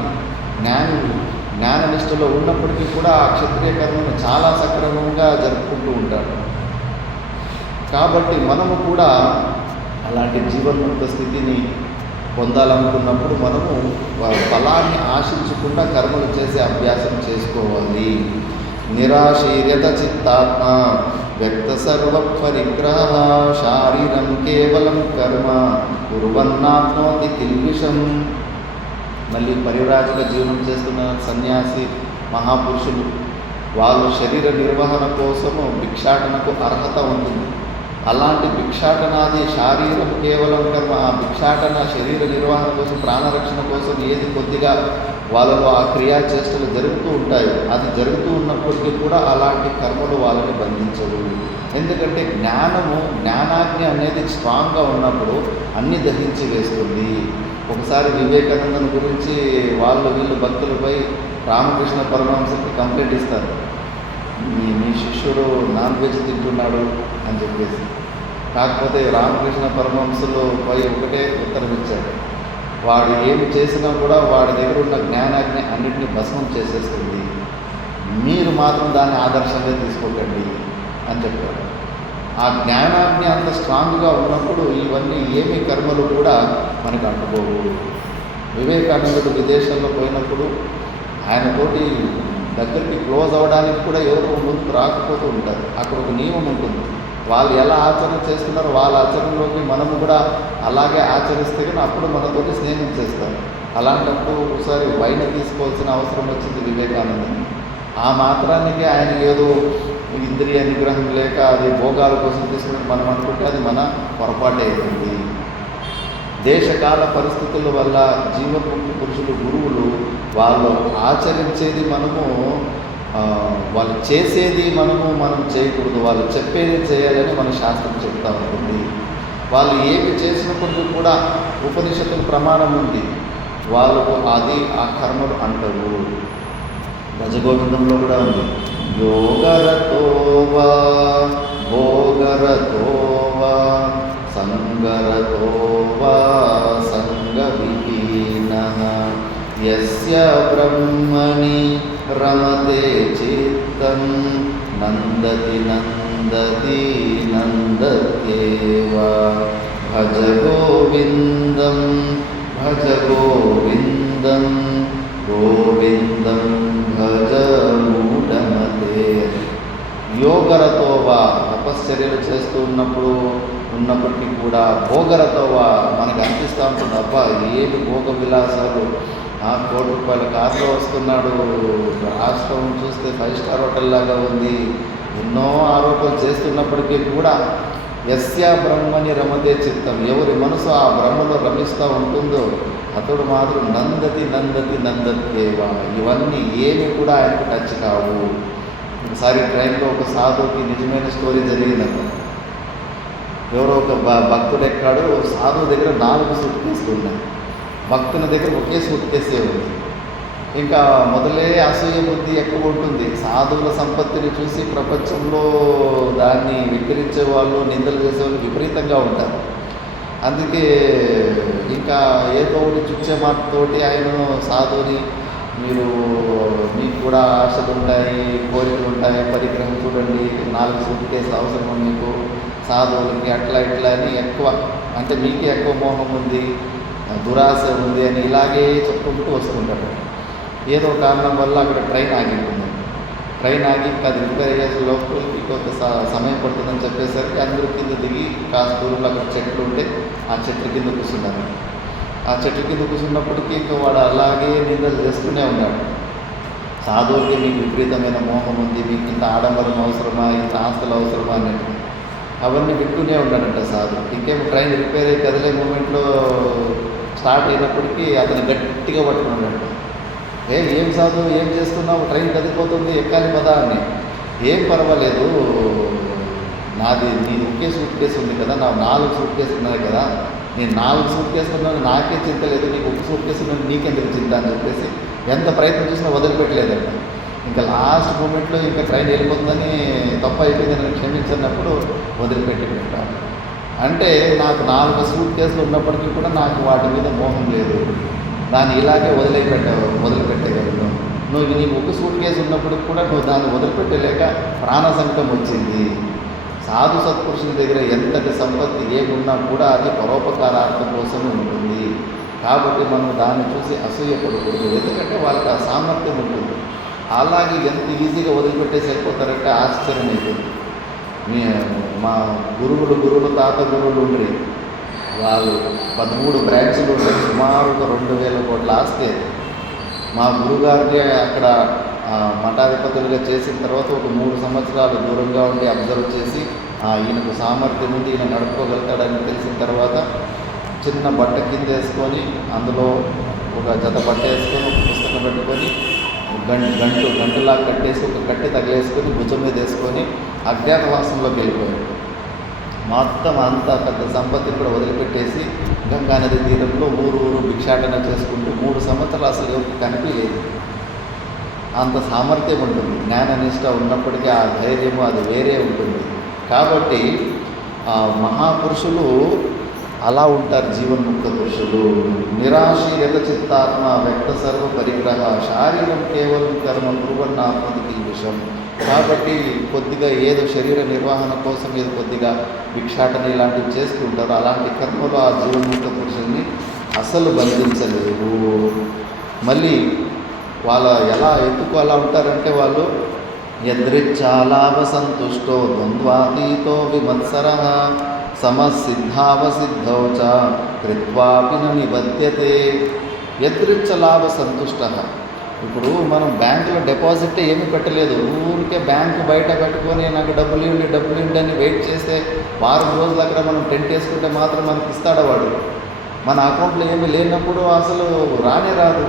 జ్ఞాననిష్టలో ఉన్నప్పటికీ కూడా ఆ క్షత్రియ కర్మను చాలా సక్రమంగా జరుపుకుంటూ ఉంటాడు. కాబట్టి మనము కూడా అలాంటి జీవన్ముక్త స్థితిని పొందాలనుకున్నప్పుడు మనము ఫలాన్ని ఆశించకుండా కర్మలు చేసే అభ్యాసం చేసుకోవాలి. నిరాశీర్యత చిత్తాత్మ వ్యక్త సర్వ పరిగ్రహ శారీరం కేవలం కర్మ కుర్వన్నాప్నోతి కిల్బిషం. మళ్ళీ పరివ్రాజక జీవనం చేస్తున్న సన్యాసి మహాపురుషులు వాళ్ళు శరీర నిర్వహణ కోసము భిక్షాటనకు అర్హత ఉంటుంది. అలాంటి భిక్షాటనాది శారీరం కేవలం కర్మ. ఆ భిక్షాటన శరీర నిర్వహణ కోసం, ప్రాణరక్షణ కోసం ఏది కొద్దిగా వాళ్ళలో ఆ క్రియాచేష్టలు జరుగుతూ ఉంటాయి. అది జరుగుతూ ఉన్నప్పటికీ కూడా అలాంటి కర్మలు వాళ్ళని బంధించవు. ఎందుకంటే జ్ఞానాజ్ఞ అనేది స్ట్రాంగ్గా ఉన్నప్పుడు అన్ని దహించి వేస్తుంది. ఒకసారి వివేకానందన్ గురించి వీళ్ళు భక్తులపై రామకృష్ణ పరమహంసకి కంప్లైంట్ ఇస్తారు, మీ శిష్యుడు నాన్ వెజ్ తింటున్నాడు అని చెప్పేసి. కాకపోతే రామకృష్ణ పరమహంసలు పై ఒకటే ఉత్తరం ఇచ్చాడు, వాడు ఏమి చేసినా కూడా వాడి దగ్గర ఉన్న జ్ఞానాజ్ఞ అన్నింటినీ భస్మం చేసేస్తుంది, మీరు మాత్రం దాన్ని ఆదర్శంగా తీసుకోకండి అని చెప్పాడు. ఆ జ్ఞానాజ్ఞ అంత స్ట్రాంగ్గా ఉన్నప్పుడు ఇవన్నీ ఏమి కర్మలు కూడా మనకు అంటుకోవు. వివేకానందుడు విదేశాల్లో పోయినప్పుడు ఆయనతోటి దగ్గరికి క్లోజ్ అవ్వడానికి కూడా ఎవరు ముందుకు రాకపోతూ ఉంటారు. అక్కడ ఒక నియమం ఉంటుంది, వాళ్ళు ఎలా ఆచరణ చేస్తున్నారో వాళ్ళ ఆచరణలోకి మనము కూడా అలాగే ఆచరిస్తే కానీ అప్పుడు మనతోటి స్నేహం చేస్తారు. అలాంటప్పుడు ఒకసారి వైన్ తీసుకోవాల్సిన అవసరం వచ్చింది వివేకానందని. ఆ మాత్రానికి ఆయన ఏదో ఇంద్రియ నిగ్రహం లేక అది భోగాల కోసం తీసుకుని మనం అనుకుంటే అది మన పొరపాటే అవుతుంది. దేశకాల పరిస్థితుల వల్ల జీవన్ముక్తి పురుషులు, గురువులు వాళ్ళు ఆచరించేది మనము, వాళ్ళు చేసేది మనం చేయకూడదు, వాళ్ళు చెప్పేది చేయాలని మన శాస్త్రం చెప్తా ఉంటుంది. వాళ్ళు ఏమి చేసినప్పటికీ కూడా ఉపనిషత్తుల ప్రమాణం ఉంది, వాళ్ళకు అది ఆ కర్మలు అంటారు. భజగోవిందంలో కూడా ఉంది, యోగరతోవా భోగరతోవా సంగరతోవా సంగవిహీనః యస్య బ్రహ్మణి రమతే చిత్తం నందతి నందతి నందత్యేవ భజ గోవిందం భజ గోవిందం గోవిందం భజ మూఢమతే. యోగరతోవా తపశ్చర్యలు చేస్తూ ఉన్నప్పటికీ కూడా భోగరతోవా మనకు అనిపిస్తూ ఉంటుంది, అబ్బా ఏమి భోగ విలాసాలు, ₹1,00,00,000 కార్లో వస్తున్నాడు, ఆశ్రమం చూస్తే 5 స్టార్ హోటల్ లాగా ఉంది, ఎన్నో ఆరోపణలు చేస్తున్నప్పటికీ కూడా యస్య బ్రహ్మని రమతే చిత్తం, ఎవరి మనసు ఆ బ్రహ్మలో రమిస్తూ ఉంటుందో అతడు మాత్రం నందతి నందతి నందత్యేవ. ఇవన్నీ ఏమి కూడా ఆయనకు టచ్ కావు. ఒకసారి ట్రైన్లో ఒక సాధువుకి నిజమైన స్టోరీ జరిగిందట. ఎవరో ఒక భక్తుడు ఎక్కాడు, సాధువు దగ్గర 4 సూట్ కేసులు ఉన్నాయి, భక్తుని దగ్గర ఒకే సూట్ కేసే ఉంది. ఇంకా మొదలే అసూయ బుద్ధి ఎక్కువ ఉంటుంది. సాధువుల సంపత్తిని చూసి ప్రపంచంలో దాన్ని వికరించే వాళ్ళు, నిందలు చేసేవాళ్ళు విపరీతంగా ఉంటారు. అందుకే ఇంకా ఏదో ఒకటి చుచ్చే మాటతోటి ఆయన సాధువుని, మీకు కూడా ఆశలు ఉంటాయి, కోరికలు ఉంటాయి, పరిగ్రహం చూడండి, 4 సూట్ కేసులు అవసరమా మీకు, సాధువులకి అట్లా ఇట్లా అని ఎక్కువ, అంటే మీకే ఎక్కువ మోహం ఉంది, దురాశ ఉంది అని ఇలాగే చెప్పుకుంటూ వస్తుంటారు. ఏదో కారణం వల్ల అక్కడ ట్రైన్ ఆగిపోతుంది. ట్రైన్ ఆగి అది రిపేర్ చేసే లోపలికి కొంత సమయం పడుతుందని చెప్పేసరికి అందరూ కింద దిగి కాస్త దూరంలో అక్కడ చెట్లు ఉంటే ఆ చెట్ల కింద కూర్చున్నారు. ఆ చెట్ల కింద కూర్చున్నప్పటికీ ఇంకా వాడు అలాగే నిందలు చేస్తూనే ఉన్నాడు. సాధువులకి మీకు విపరీతమైన మోహం ఉంది, మీకు ఇంత ఆడంబరం అవసరమా, ఇంత ఆస్తులు అవసరమా అన్నట్టు అవన్నీ వింటూనే ఉన్నాడంట సాధు. ఇంకేం ట్రైన్ రిపేర్ అయ్యి కదిలే మూమెంట్లో స్టార్ట్ అయినప్పటికీ అతను గట్టిగా పట్టుకున్నాడంట. ఏం సాధు, ఏం చేస్తున్నావు, ట్రైన్ కదిలిపోతుంది, ఎక్కాలి పదా అని. ఏం పర్వాలేదు, నీది ఒకే సూట్ కేసు ఉంది కదా, నా 4 సూట్ కేసులు ఉన్నాయి కదా, నేను 4 సూట్ కేసులు ఉన్నాను, నాకే చింత లేదు, నీకు ఒక సూట్ కేసు ఉన్నాను, నీకెందుకు చింత అని చెప్పేసి ఎంత ప్రయత్నం చేసినా వదిలిపెట్టలేదంట. ఇంకా లాస్ట్ మూమెంట్లో ఇంకా ట్రైన్ వెళ్ళిపోతుందని, తప్పు అయిపోయింది నన్ను క్షమించినప్పుడు వదిలిపెట్టింటాను. అంటే నాకు 4 సూట్ కేసులు ఉన్నప్పటికీ కూడా నాకు వాటి మీద మోహం లేదు, దాన్ని ఇలాగే వదిలిపెట్టగలను. నీకు ఒక సూట్ కేసు ఉన్నప్పటికి కూడా నువ్వు దాన్ని వదిలిపెట్టలేక ప్రాణ సంకటం వచ్చింది. సాధు సత్పురుషుల దగ్గర ఎంతటి సంపత్తి ఏమున్నా కూడా అది పరోపకారార్థం కోసమే ఉంటుంది. కాబట్టి మనం దాన్ని చూసి అసూయపడకూడదు, ఎందుకంటే వాళ్ళకి ఆ సామర్థ్యం ఉంటుంది. అలాగే ఎంత ఈజీగా వదిలిపెట్టేసి వెళ్ళిపోతారంటే ఆశ్చర్యం అవుతుంది. మా గురువులు తాత గురువులు ఉండ్రి, వాళ్ళు 13 బ్రాంచ్లు ఉంటే సుమారుగా 2000 కోట్ల ఆస్తి. మా గురుగారిని అక్కడ మఠాధిపతులుగా చేసిన తర్వాత ఒక 3 సంవత్సరాలు దూరంగా ఉండి అబ్జర్వ్ చేసి ఈయనకు సామర్థ్యం ఉంది, ఈయన నడుపుకోగలుగుతాడని తెలిసిన తర్వాత చిన్న బట్ట కింద వేసుకొని అందులో ఒక జత బట్ట వేసుకొని ఒక పుస్తకం పెట్టుకొని గంటులా కట్టేసి ఒక కట్టి తగిలేసుకొని భుజం మీద వేసుకొని అజ్ఞాతవాసంలోకి వెళ్ళిపోయాడు. మొత్తం అంతా పెద్ద సంపత్తిని కూడా వదిలిపెట్టేసి గంగానది తీరంలో ఊరు భిక్షాటన చేసుకుంటూ 3 సంవత్సరాలు అసలు ఎవరికి కనిపించలేదు. అంత సామర్థ్యం ఉంటుంది. జ్ఞాననిష్ట ఉన్నప్పటికీ ఆ ధైర్యము అది వేరే ఉంటుంది. కాబట్టి మహాపురుషులు అలా ఉంటారు. జీవన్ముక్త పురుషులు నిరాశీయత చిత్తాత్మ వ్యక్త సర్వ పరిగ్రహ శారీరం కేవలం కర్మ కుర్వన్నాత్మకి విషయం. కాబట్టి కొద్దిగా ఏదో శరీర నిర్వహణ కోసం ఏదో కొద్దిగా భిక్షాటన ఇలాంటివి చేస్తూ ఉంటారు. అలాంటి కర్మలు ఆ జీవన్ముక్త పురుషుల్ని అసలు బంధించలేవు. మళ్ళీ ఎలా ఎందుకు అలా ఉంటారంటే వాళ్ళు యదృచ్ఛాలాభ సంతుష్టో ద్వంద్వాతీతో విమత్సరః సమసిద్ధావసిద్ధౌ చ కృత్వాపి న నిబధ్యతే. యదృచ్ఛలాభ సంతుష్టః. ఇప్పుడు మనం బ్యాంకులో డిపాజిట్ ఏమీ పెట్టలేదు, ఊరికే బ్యాంకు బయట పెట్టుకొని నాకు డబ్బులు ఇవ్వండి అని వెయిట్ చేస్తే వారం రోజులు అక్కడ మనం టెంట్ వేసుకుంటే మాత్రం మనకి ఇస్తాడా వాడు? మన అకౌంట్లో ఏమీ లేనప్పుడు అసలు రానే రాదు.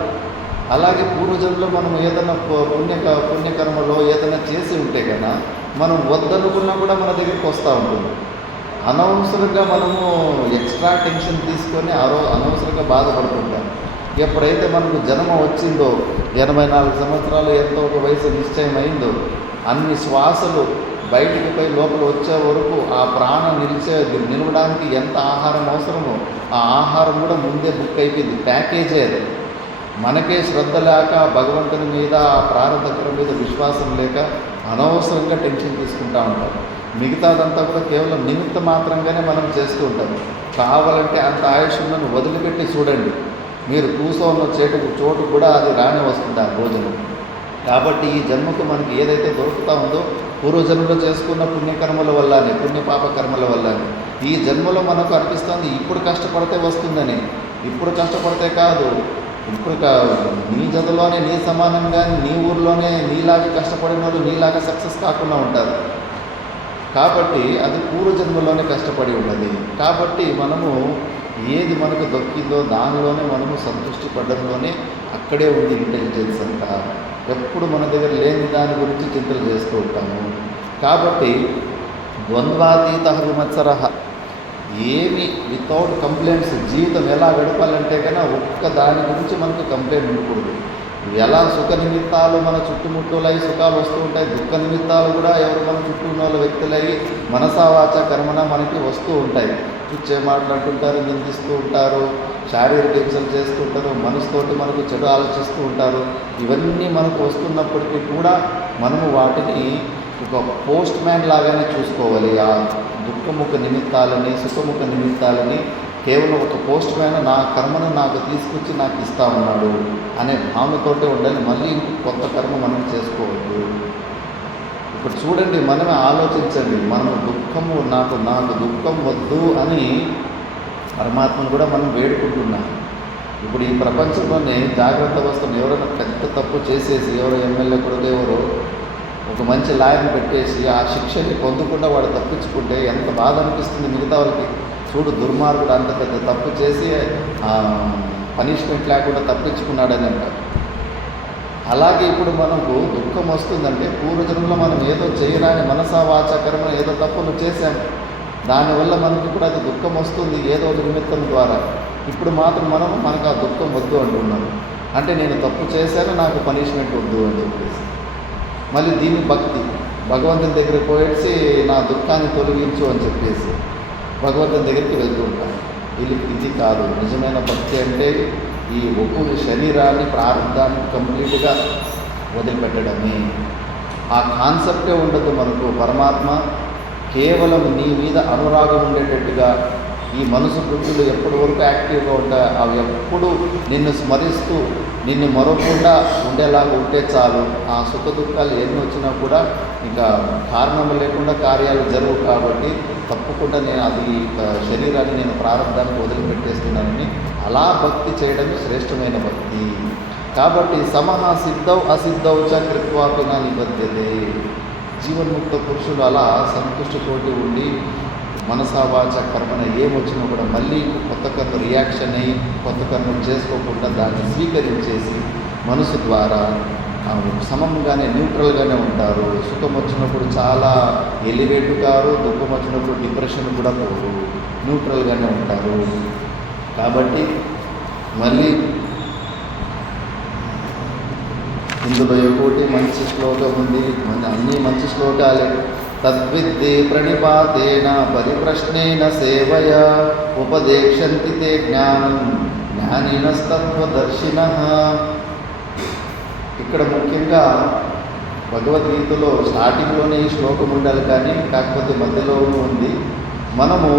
అలాగే పూర్వజంలో మనం ఏదైనా పుణ్యకర్మలో ఏదైనా చేసి ఉంటే కన్నా మనం వద్దనుకున్నా కూడా మన దగ్గరికి వస్తూ ఉంటుంది. అనవసరంగా మనము ఎక్స్ట్రా టెన్షన్ తీసుకొని అనవసరంగా బాధపడుతుంటాం. ఎప్పుడైతే మనకు జన్మ వచ్చిందో 84 సంవత్సరాలు ఎంతో ఒక వయసు నిశ్చయం అయిందో, అన్ని శ్వాసలు బయటికి పోయి లోపల వచ్చే వరకు ఆ ప్రాణం నిలవడానికి ఎంత ఆహారం అవసరమో ఆ ఆహారం కూడా ముందే బుక్ అయిపోయింది, ప్యాకేజే అది. మనకే శ్రద్ధ లేక భగవంతుని మీద ఆ ప్రారంభకరం మీద విశ్వాసం లేక అనవసరంగా టెన్షన్ తీసుకుంటూ ఉంటాం. మిగతాదంతా కూడా కేవలం నిమిత్త మాత్రంగానే మనం చేస్తూ ఉంటాం. కావాలంటే అంత ఆయుష్ను వదిలిపెట్టి చూడండి, మీరు కూర్చోన్న చోటు కూడా అది రాని వస్తుంది ఆ భోజనం. కాబట్టి ఈ జన్మకు మనకి ఏదైతే దొరుకుతూ ఉందో పూర్వజన్మలో చేసుకున్న పుణ్యకర్మల వల్లనే, పుణ్యపాప కర్మల వల్లనే ఈ జన్మలో మనకు అనిపిస్తుంది ఇప్పుడు కష్టపడితే వస్తుందని. ఇప్పుడు కష్టపడితే కాదు, ఇప్పుడు నీ జతలోనే నీ సమానంగా నీ ఊర్లోనే నీలాగా కష్టపడిన వాళ్ళు నీలాగా సక్సెస్ కాకుండా ఉంటారు. కాబట్టి అది పూర్వజన్మలోనే కష్టపడి ఉన్నది. కాబట్టి మనము ఏది మనకు దొక్కిందో దానిలోనే మనము సంతృష్టి పడడంలోనే అక్కడే ఉంది ఇంటెలిజెన్స్ అంతా. ఎప్పుడు మన దగ్గర లేని దాని గురించి చింతలు చేస్తూ ఉంటాము. కాబట్టి ద్వంద్వాతీత విమత్సరః, ఏమి వితౌట్ కంప్లైంట్స్ జీవితం ఎలా గడపాలంటే కన్నా ఒక్క దాని గురించి మనకు కంప్లైంట్ ఉండకూడదు. ఎలా సుఖ నిమిత్తాలు మన చుట్టుముట్టులై సుఖాలు వస్తూ ఉంటాయి, దుఃఖ నిమిత్తాలు కూడా ఎవరు మన చుట్టూ ఉన్న వాళ్ళ వ్యక్తులై మనసా వాచ కర్మన మనకి వస్తూ ఉంటాయి. చుచ్చే మాట్లాడుతుంటారు, నిందిస్తూ ఉంటారు, శారీరక హింసలు చేస్తూ ఉంటారు, మనసుతోటి మనకు చెడు ఆలోచిస్తూ ఉంటారు. ఇవన్నీ మనకు వస్తున్నప్పటికీ కూడా మనము వాటిని ఒక పోస్ట్ మ్యాన్ లాగానే చూసుకోవాలి. ఆ దుఃఖముఖ నిమిత్తాలని సుఖముఖ నిమిత్తాలని కేవలం ఒక పోస్ట్ మ్యాన్ నా కర్మను నాకు తీసుకొచ్చి నాకు ఇస్తా ఉన్నాడు అనే భావనతోటే ఉండాలి. మళ్ళీ కొత్త కర్మ మనం చేసుకోవద్దు. ఇప్పుడు చూడండి, మనమే ఆలోచించండి, మనం దుఃఖము నాకు దుఃఖం వద్దు అని పరమాత్మను కూడా మనం వేడుకుంటున్నాం. ఇప్పుడు ఈ ప్రపంచంలోనే జాగ్రత్త వస్తున్న ఎవరైనా పెద్ద తప్పు చేసేసి ఎవరో ఎమ్మెల్యే కొడుకు ఎవరో ఒక మంచి లాయర్ని పెట్టేసి ఆ శిక్షని పొందకుండా వాడు తప్పించుకుంటే ఎంత బాధ అనిపిస్తుంది మిగతా వాళ్ళకి. చూడు దుర్మార్గుడు అంత పెద్ద తప్పు చేసి పనిష్మెంట్ లేకుండా తప్పించుకున్నాడని అంటారు. అలాగే ఇప్పుడు మనకు దుఃఖం వస్తుందంటే పూర్వజన్మలో మనం ఏదో చేయరాని మనసా వాచా కర్మ ఏదో తప్పులు చేశాము, దానివల్ల మనకి ఇప్పుడు అది దుఃఖం వస్తుంది ఏదో ఒక నిమిత్తం ద్వారా. ఇప్పుడు మాత్రం మనకు ఆ దుఃఖం వద్దు అంటున్నాం. అంటే నేను తప్పు చేశాను, నాకు పనిష్మెంట్ వద్దు అని చెప్పేసి. మళ్ళీ దీన్ని భక్తి, భగవంతుని దగ్గరికి పోయేసి నా దుఃఖాన్ని తొలగించు అని చెప్పేసి భగవంతుని దగ్గరికి వెళ్తూ ఉంటాను. ఇది కాదు నిజమైన భక్తి. అంటే ఈ ఒక్కొక్క శరీరాన్ని ప్రారంభాన్ని కంప్లీట్గా వదిలిపెట్టడమే. ఆ కాన్సెప్టే ఉండదు మనకు. పరమాత్మ కేవలం నీ మీద అనురాగం ఉండేటట్టుగా ఈ మనసు బుద్ధులు ఎప్పటి వరకు యాక్టివ్గా ఉంటాయి, అవి ఎప్పుడు నిన్ను స్మరిస్తూ నిన్ను మరొకకుండా ఉండేలాగా ఉంటే చాలు. ఆ సుఖ దుఃఖాలు ఎన్ని వచ్చినా కూడా ఇంకా కారణం లేకుండా కార్యాలు జరుగు. కాబట్టి తప్పకుండా నేను అది శరీరాన్ని నేను ప్రారంభానికి వదిలిపెట్టేస్తున్నానని అలా భక్తి చేయడమే శ్రేష్టమైన భక్తి. కాబట్టి సమహ సిద్ధౌ అసిద్ధౌ చ కృత్వాపిన నిబద్ధతే. జీవన్ముక్త పురుషులు అలా సంతుష్టితోటి ఉండి మనసా వాచ కర్మన ఏమొచ్చినా కూడా మళ్ళీ కొత్త కర్మ రియాక్షన్ అయ్యి కొత్త కర్మలు చేసుకోకుండా దాన్ని స్వీకరించేసి మనసు ద్వారా సమంగానే న్యూట్రల్గానే ఉంటారు. సుఖం వచ్చినప్పుడు చాలా ఎలివేట్ కారు, దుఃఖం వచ్చినప్పుడు డిప్రెషన్ కూడా పోరు, న్యూట్రల్గానే ఉంటారు. కాబట్టి మళ్ళీ ఇందులో ఒకటి మంచి శ్లోకం ఉంది, అన్నీ మంచి శ్లోకాలే. తద్విద్దే ప్రణిపాతేన పరిప్రశ్నేన సేవయ ఉపదేక్షంతి తే జ్ఞానం జ్ఞానినస్తత్వదర్శినః. ఇక్కడ ముఖ్యంగా భగవద్గీతలో స్టార్టింగ్లోనే ఈ శ్లోకం ఉండాలి, కానీ కాకపోతే మధ్యలోనూ ఉంది. మనము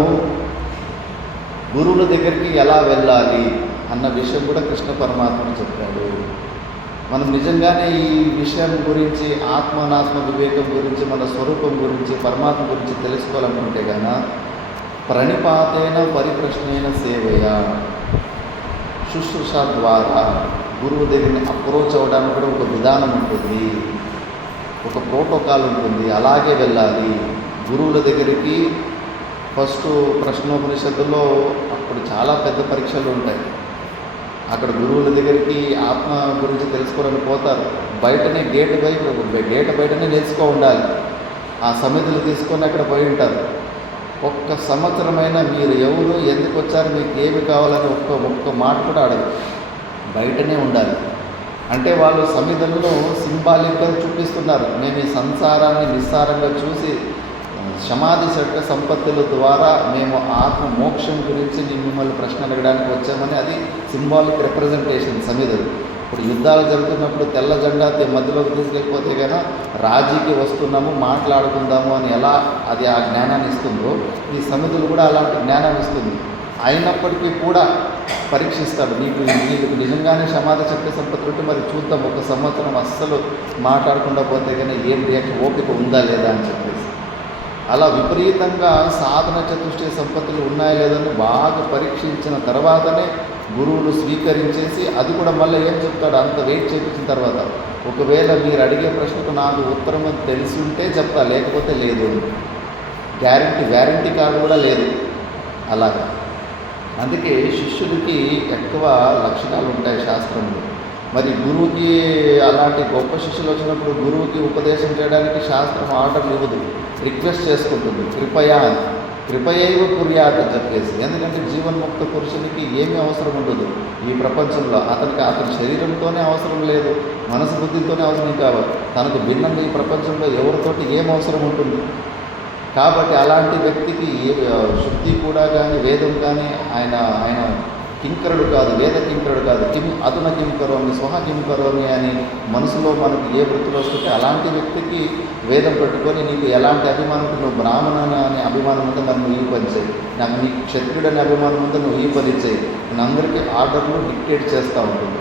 గురువుల దగ్గరికి ఎలా వెళ్ళాలి అన్న విషయం కూడా కృష్ణ పరమాత్మ చెప్పాడు. మనం నిజంగానే ఈ విషయం గురించి ఆత్మనాత్మ వివేకం గురించి మన స్వరూపం గురించి పరమాత్మ గురించి తెలుసుకోవాలనుకుంటే గాన ప్రణిపాతైన పరిప్రశ్నైన సేవయ, శుశ్రూష ద్వారా గురువు దగ్గరికి అప్రోచ్ అవ్వడానికి కూడా ఒక విధానం ఉంటుంది, ఒక ప్రోటోకాల్ ఉంటుంది. అలాగే వెళ్ళాలి గురువుల దగ్గరికి. ఫస్ట్ ప్రశ్నోపనిషత్తులో అప్పుడు చాలా పెద్ద పరీక్షలు ఉంటాయి. అక్కడ గురువుల దగ్గరికి ఆత్మ గురించి తెలుసుకోవాలని పోతారు. బయటనే గేట్ బయటనే నేర్చుకో ఉండాలి. ఆ సమితులు తీసుకొని అక్కడ పోయి ఉంటారు. ఒక్క సంవత్సరమైనా మీరు ఎవరు ఎందుకు వచ్చారు మీకు ఏమి కావాలని ఒక్క మాట కూడా అడగదు, బయటనే ఉండాలి. అంటే వాళ్ళు సమితులను సింబాలిక్గా చూపిస్తున్నారు. మేము ఈ సంసారాన్ని నిస్సారంగా చూసి సమాధి చట్ట సంపత్తుల ద్వారా మేము ఆత్మ మోక్షం గురించి మిమ్మల్ని ప్రశ్న అడగడానికి వచ్చామని అది సింబాలిక్ రిప్రజెంటేషన్ సమిధులు. ఇప్పుడు యుద్ధాలు జరుగుతున్నప్పుడు తెల్ల జెండా మధ్యలోకి తీసుకెళ్ళిపోతే కనుక రాజీకి వస్తున్నాము మాట్లాడుకుందాము అని ఎలా అది ఆ జ్ఞానాన్ని ఇస్తుందో ఈ సమిధులు కూడా అలాంటి జ్ఞానాన్ని ఇస్తుంది. అయినప్పటికీ కూడా పరీక్షిస్తాడు. నీకు నిజంగానే సమాధి చట్ట సంపత్తులు ఉంటే మరి చూద్దాం, ఒక సంవత్సరం అస్సలు మాట్లాడకుండా పోతే కనుక ఏం రియాక్షన్ ఓపిక ఉందా లేదా అని చెప్పేసి అలా విపరీతంగా సాధన చతుష్టయ సంపత్తులు ఉన్నాయా లేదని బాగా పరీక్షించిన తర్వాతనే గురువులు స్వీకరించేసి అది కూడా మళ్ళీ ఏం చెప్తాడు అంత వెయిట్ చేయించిన తర్వాత ఒకవేళ మీరు అడిగే ప్రశ్నకు నాకు ఉత్తరం తెలిసి ఉంటే చెప్తా, లేకపోతే లేదు. వ్యారంటీ కార్డు కూడా లేదు. అలాగా అందుకే శిష్యుడికి ఎక్కువ లక్షణాలు ఉంటాయి శాస్త్రంలో. మరి గురువుకి అలాంటి గొప్ప శిష్యులు వచ్చినప్పుడు గురువుకి ఉపదేశం చేయడానికి శాస్త్రం ఆర్డర్లు ఇవ్వదు, రిక్వెస్ట్ చేసుకుంటుంది. కృపయైవ కుర్యాత్ అని చెప్పేసి. ఎందుకంటే జీవన్ముక్త పురుషునికి ఏమీ అవసరం ఉండదు ఈ ప్రపంచంలో. అతని శరీరంతోనే అవసరం లేదు, మనసు బుద్ధితోనే అవసరం కావాలి. తనకు భిన్నంగా ఈ ప్రపంచంలో ఎవరితోటి ఏం అవసరం ఉంటుంది. కాబట్టి అలాంటి వ్యక్తికి శుద్ధి కూడా కానీ వేదం కానీ ఆయన కింకరుడు కాదు, వేద కింకరుడు కాదు. అదున కింకరోమి స్వహ కింకరోమి అని మనసులో మనకు ఏ వృత్తులు వస్తుంటే అలాంటి వ్యక్తికి వేదం పెట్టుకొని నీకు ఎలాంటి అభిమానం ఉంటే నువ్వు బ్రాహ్మణ అనే అభిమానం ఉంటే మరి నువ్వు ఈ పని చేయి, నాకు నీకు క్షత్రుడు అనే అభిమానం ఉంటే నువ్వు ఈ పని చేయి నేను అందరికీ ఆర్డర్లు డిక్టేట్ చేస్తూ ఉంటుంది.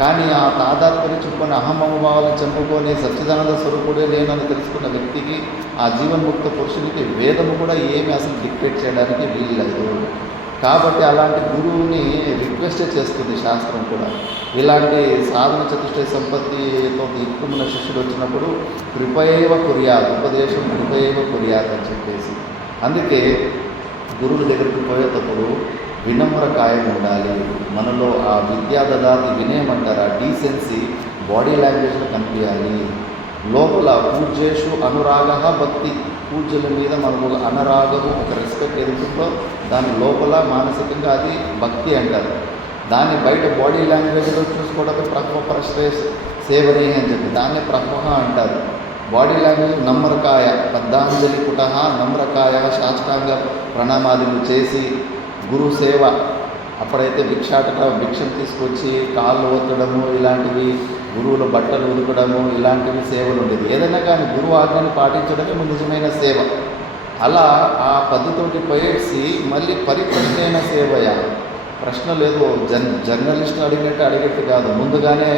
కానీ ఆ తాదాత్మ్యం చుట్టుకొని అహమభావాలను చంపుకొని సచ్చిదానంద స్వరూపుడే లేనని తెలుసుకున్న వ్యక్తికి ఆ జీవన్ముక్త పురుషునికి వేదము కూడా ఏమి అసలు డిక్టేట్ చేయడానికి వీల్లేదు. కాబట్టి అలాంటి గురువుని రిక్వెస్ట్ చేస్తుంది శాస్త్రం కూడా. ఇలాంటి సాధన చతుష్టయ సంపత్తితో ఎక్కువ శిష్యుడు వచ్చినప్పుడు కృపయేవ కుర్యాత్, ఉపదేశం కృపయేవ కుర్యాత్ అని చెప్పేసి. అందుకే గురువుల దగ్గరికి పోయేటప్పుడు వినమ్రకాయం ఉండాలి. మనలో ఆ విద్యా దదాతి వినయం అంటారు, ఆ డీసెన్సీ బాడీ లాంగ్వేజ్లో కనిపించాలి. లోపల పూజ్యేషు అనురాగ భక్తి, పూజ్యుల మీద మనకు అనురాగము, ఒక రెస్పెక్ట్ ఎదుగుతుందో దాని లోపల మానసికంగా అది భక్తి అంటారు. దాన్ని బయట బాడీ లాంగ్వేజ్లో చూసుకోవడం ప్రహ్వ ప్రశ్రేష్ సేవనే అని చెప్పి దాన్నే ప్రహ్వ అంటారు. బాడీ లాంగ్వేజ్ నమ్రకాయ, పద్ధాంజలి కుట నమ్రకాయ, సాష్టాంగ ప్రణామాదులు చేసి గురు సేవ. అప్పుడైతే భిక్షను తీసుకొచ్చి కాళ్ళు ఒత్తడము, ఇలాంటివి గురువుల బట్టలు ఉదకడము, ఇలాంటివి సేవలు ఉండేది. ఏదైనా కానీ గురువు ఆజ్ఞని పాటించడమే నిజమైన సేవ. అలా ఆ పద్ధతితోటి పోయేసి మళ్ళీ పరిప్రశ్నైన సేవయ. ప్రశ్నలు ఏదో జర్నలిస్ట్ని అడిగేట్టు కాదు, ముందుగానే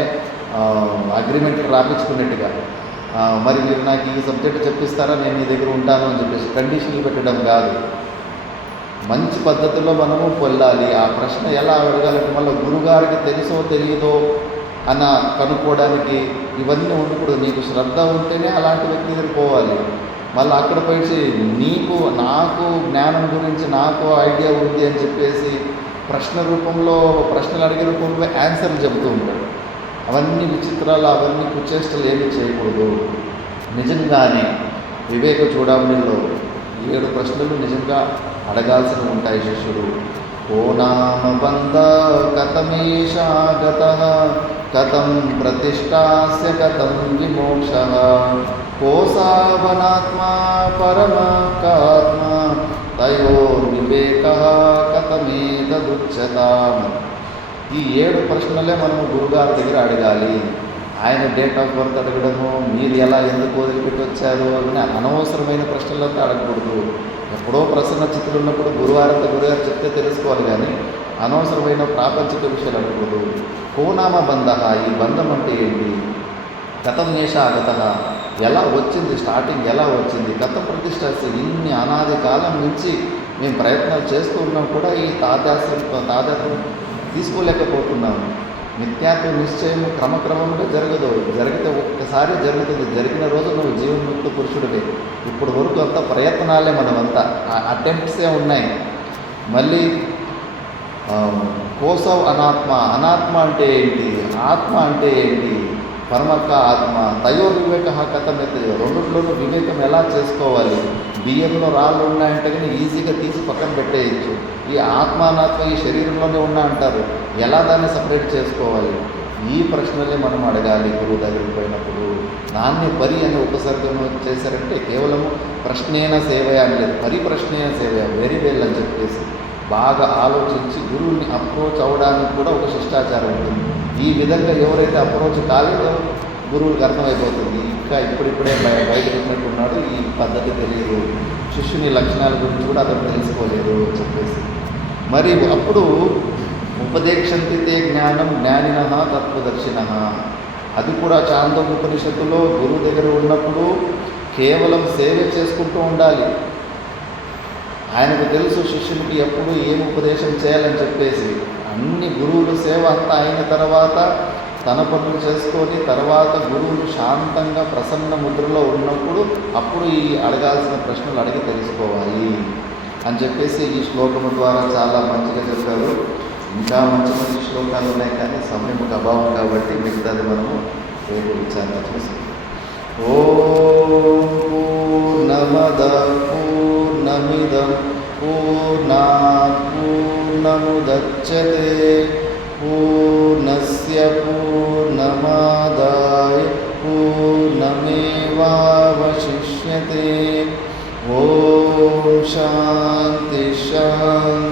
అగ్రిమెంట్ రాపించుకునేట్టుగా, మరి మీరు నాకు ఈ సబ్జెక్ట్ చెప్పిస్తారా, నేను మీ దగ్గర ఉంటాను అని చెప్పేసి కండిషన్లు పెట్టడం కాదు. మంచి పద్ధతిలో మనము పొల్లాలి. ఆ ప్రశ్న ఎలా అడగాలంటే మళ్ళీ గురుగారికి తెలుసో తెలియదో అన్న కనుక్కోవడానికి ఇవన్నీ ఉండకూడదు. నీకు శ్రద్ధ ఉంటేనే అలాంటి వ్యక్తి దగ్గర పోవాలి. మళ్ళీ అక్కడ పోయి నాకు జ్ఞానం గురించి నాకు ఐడియా ఉంది అని చెప్పేసి ప్రశ్న రూపంలో, ప్రశ్నలు అడిగే రూపంలో ఆన్సర్లు చెబుతూ ఉంటాడు. అవన్నీ విచిత్రాలు, అవన్నీ కుచేష్టలు ఏమీ చేయకూడదు. నిజంగానే వివేక చూడమణిలో 7 ప్రశ్నలు నిజంగా అడగాల్సినవి ఉంటాయి శిష్యుడు. ఓ నామ బంధ కథమేషాగత, కథం ప్రతిష్టాస్య కథం విమోక్ష, కోసావనాత్మా పరమకాత్మ, తయోర్వివేక కథమేతదుచ్యతాం. ఈ 7 ప్రశ్నలే మనం గురుగారి దగ్గర అడగాలి. ఆయన డేట్ ఆఫ్ బర్త్ అడగడము, మీరు ఎలా ఎందుకు వదిలిపెట్టి వచ్చారు అని అనవసరమైన ప్రశ్నలంతా అడగకూడదు. ఎప్పుడో ప్రసన్న చిత్తులు ఉన్నప్పుడు గురువారంతా గురుగారు చెప్తే తెలుసుకోవాలి, కానీ అనవసరమైన ప్రాపంచిక విషయాలు అడగకూడదు. కోనామ బంధ, ఈ బంధం అంటే ఏంటి? కథం నేషాగత, ఎలా వచ్చింది, స్టార్టింగ్ ఎలా వచ్చింది? గత ప్రతిష్ట, ఇన్ని అనాది కాలం నుంచి మేము ప్రయత్నాలు చేస్తూ ఉన్నాం కూడా ఈ తాదాత్మ్యం తీసుకోలేకపోతున్నాము. నిత్యాత్వ నిశ్చయం క్రమక్రమంగా జరగదు. జరిగితే ఒక్కసారి జరుగుతుంది. జరిగిన రోజు నువ్వు జీవన్ముక్త పురుషుడివే. ఇప్పుడు వరకు అంతా ప్రయత్నాలే, మనమంతా అటెంప్ట్సే ఉన్నాయి. మళ్ళీ కోసవ్ అనాత్మ, అనాత్మ అంటే ఏంటి, ఆత్మ అంటే ఏంటి, పరమక్క ఆత్మ, తయో వివేక కథమెత్త, రెండుట్లోనూ వివేకం ఎలా చేసుకోవాలి? బియ్యంలో రాళ్ళు ఉన్నాయంటే కానీ ఈజీగా తీసి పక్కన పెట్టేయచ్చు. ఈ ఆత్మ అనాత్మ ఈ శరీరంలోనే ఉన్నా అంటారు, ఎలా దాన్ని సపరేట్ చేసుకోవాలి? ఈ ప్రశ్నలే మనం అడగాలి గురువు దగ్గరికి పోయినప్పుడు. దాన్ని పరి అని ఉపసర్గం చేశారంటే కేవలము ప్రశ్నేన సేవయ అని లేదు, పరిప్రశ్నేన సేవయ, వెరీ వెల్ అని చెప్పేసి బాగా ఆలోచించి గురువుని అప్రోచ్ అవ్వడానికి కూడా ఒక శిష్టాచారం ఉంటుంది. ఈ విధంగా ఎవరైతే అప్రోచ్ కాలేదో గురువుకి అర్థమైపోతుంది, ఇంకా ఇప్పుడిప్పుడే బయటకు వచ్చినట్టున్నాడు, ఈ పద్ధతి తెలియదు, శిష్యుని లక్షణాల గురించి కూడా అతను తెలుసుకోలేదు అని చెప్పేసి. మరి అప్పుడు ఉపదేక్షంతి తే జ్ఞానం జ్ఞానిన తత్వదర్శిన, అది కూడా చాందోపనిషత్తులో గురువు దగ్గర ఉన్నప్పుడు కేవలం సేవ చేసుకుంటూ ఉండాలి. ఆయనకు తెలుసు శిష్యునికి ఎప్పుడు ఏం ఉపదేశం చేయాలని చెప్పేసి. అన్ని గురువులు సేవ అంతా అయిన తర్వాత తన పనులు చేసుకొని తర్వాత గురువులు శాంతంగా ప్రసన్న ముద్రలో ఉన్నప్పుడు అప్పుడు ఈ అడగాల్సిన ప్రశ్నలు అడిగి తెలుసుకోవాలి అని చెప్పేసి ఈ శ్లోకము ద్వారా చాలా మంచిగా చెప్పారు. ఇంకా మంచి మంచి శ్లోకాలు ఉన్నాయి, కానీ సమయంకు అభావం కాబట్టి మిగతాది మనము రేపు విచారణ చేసుకుంటాం. ఓం పూర్ణమద పూర్ణమిదం పూర్ణాత్ పూర్ణముదచ్యతే పూర్ణస్య పూర్ణమాదాయ పూర్ణమేవావశిష్యతే. ఓం శాంతి శాంతి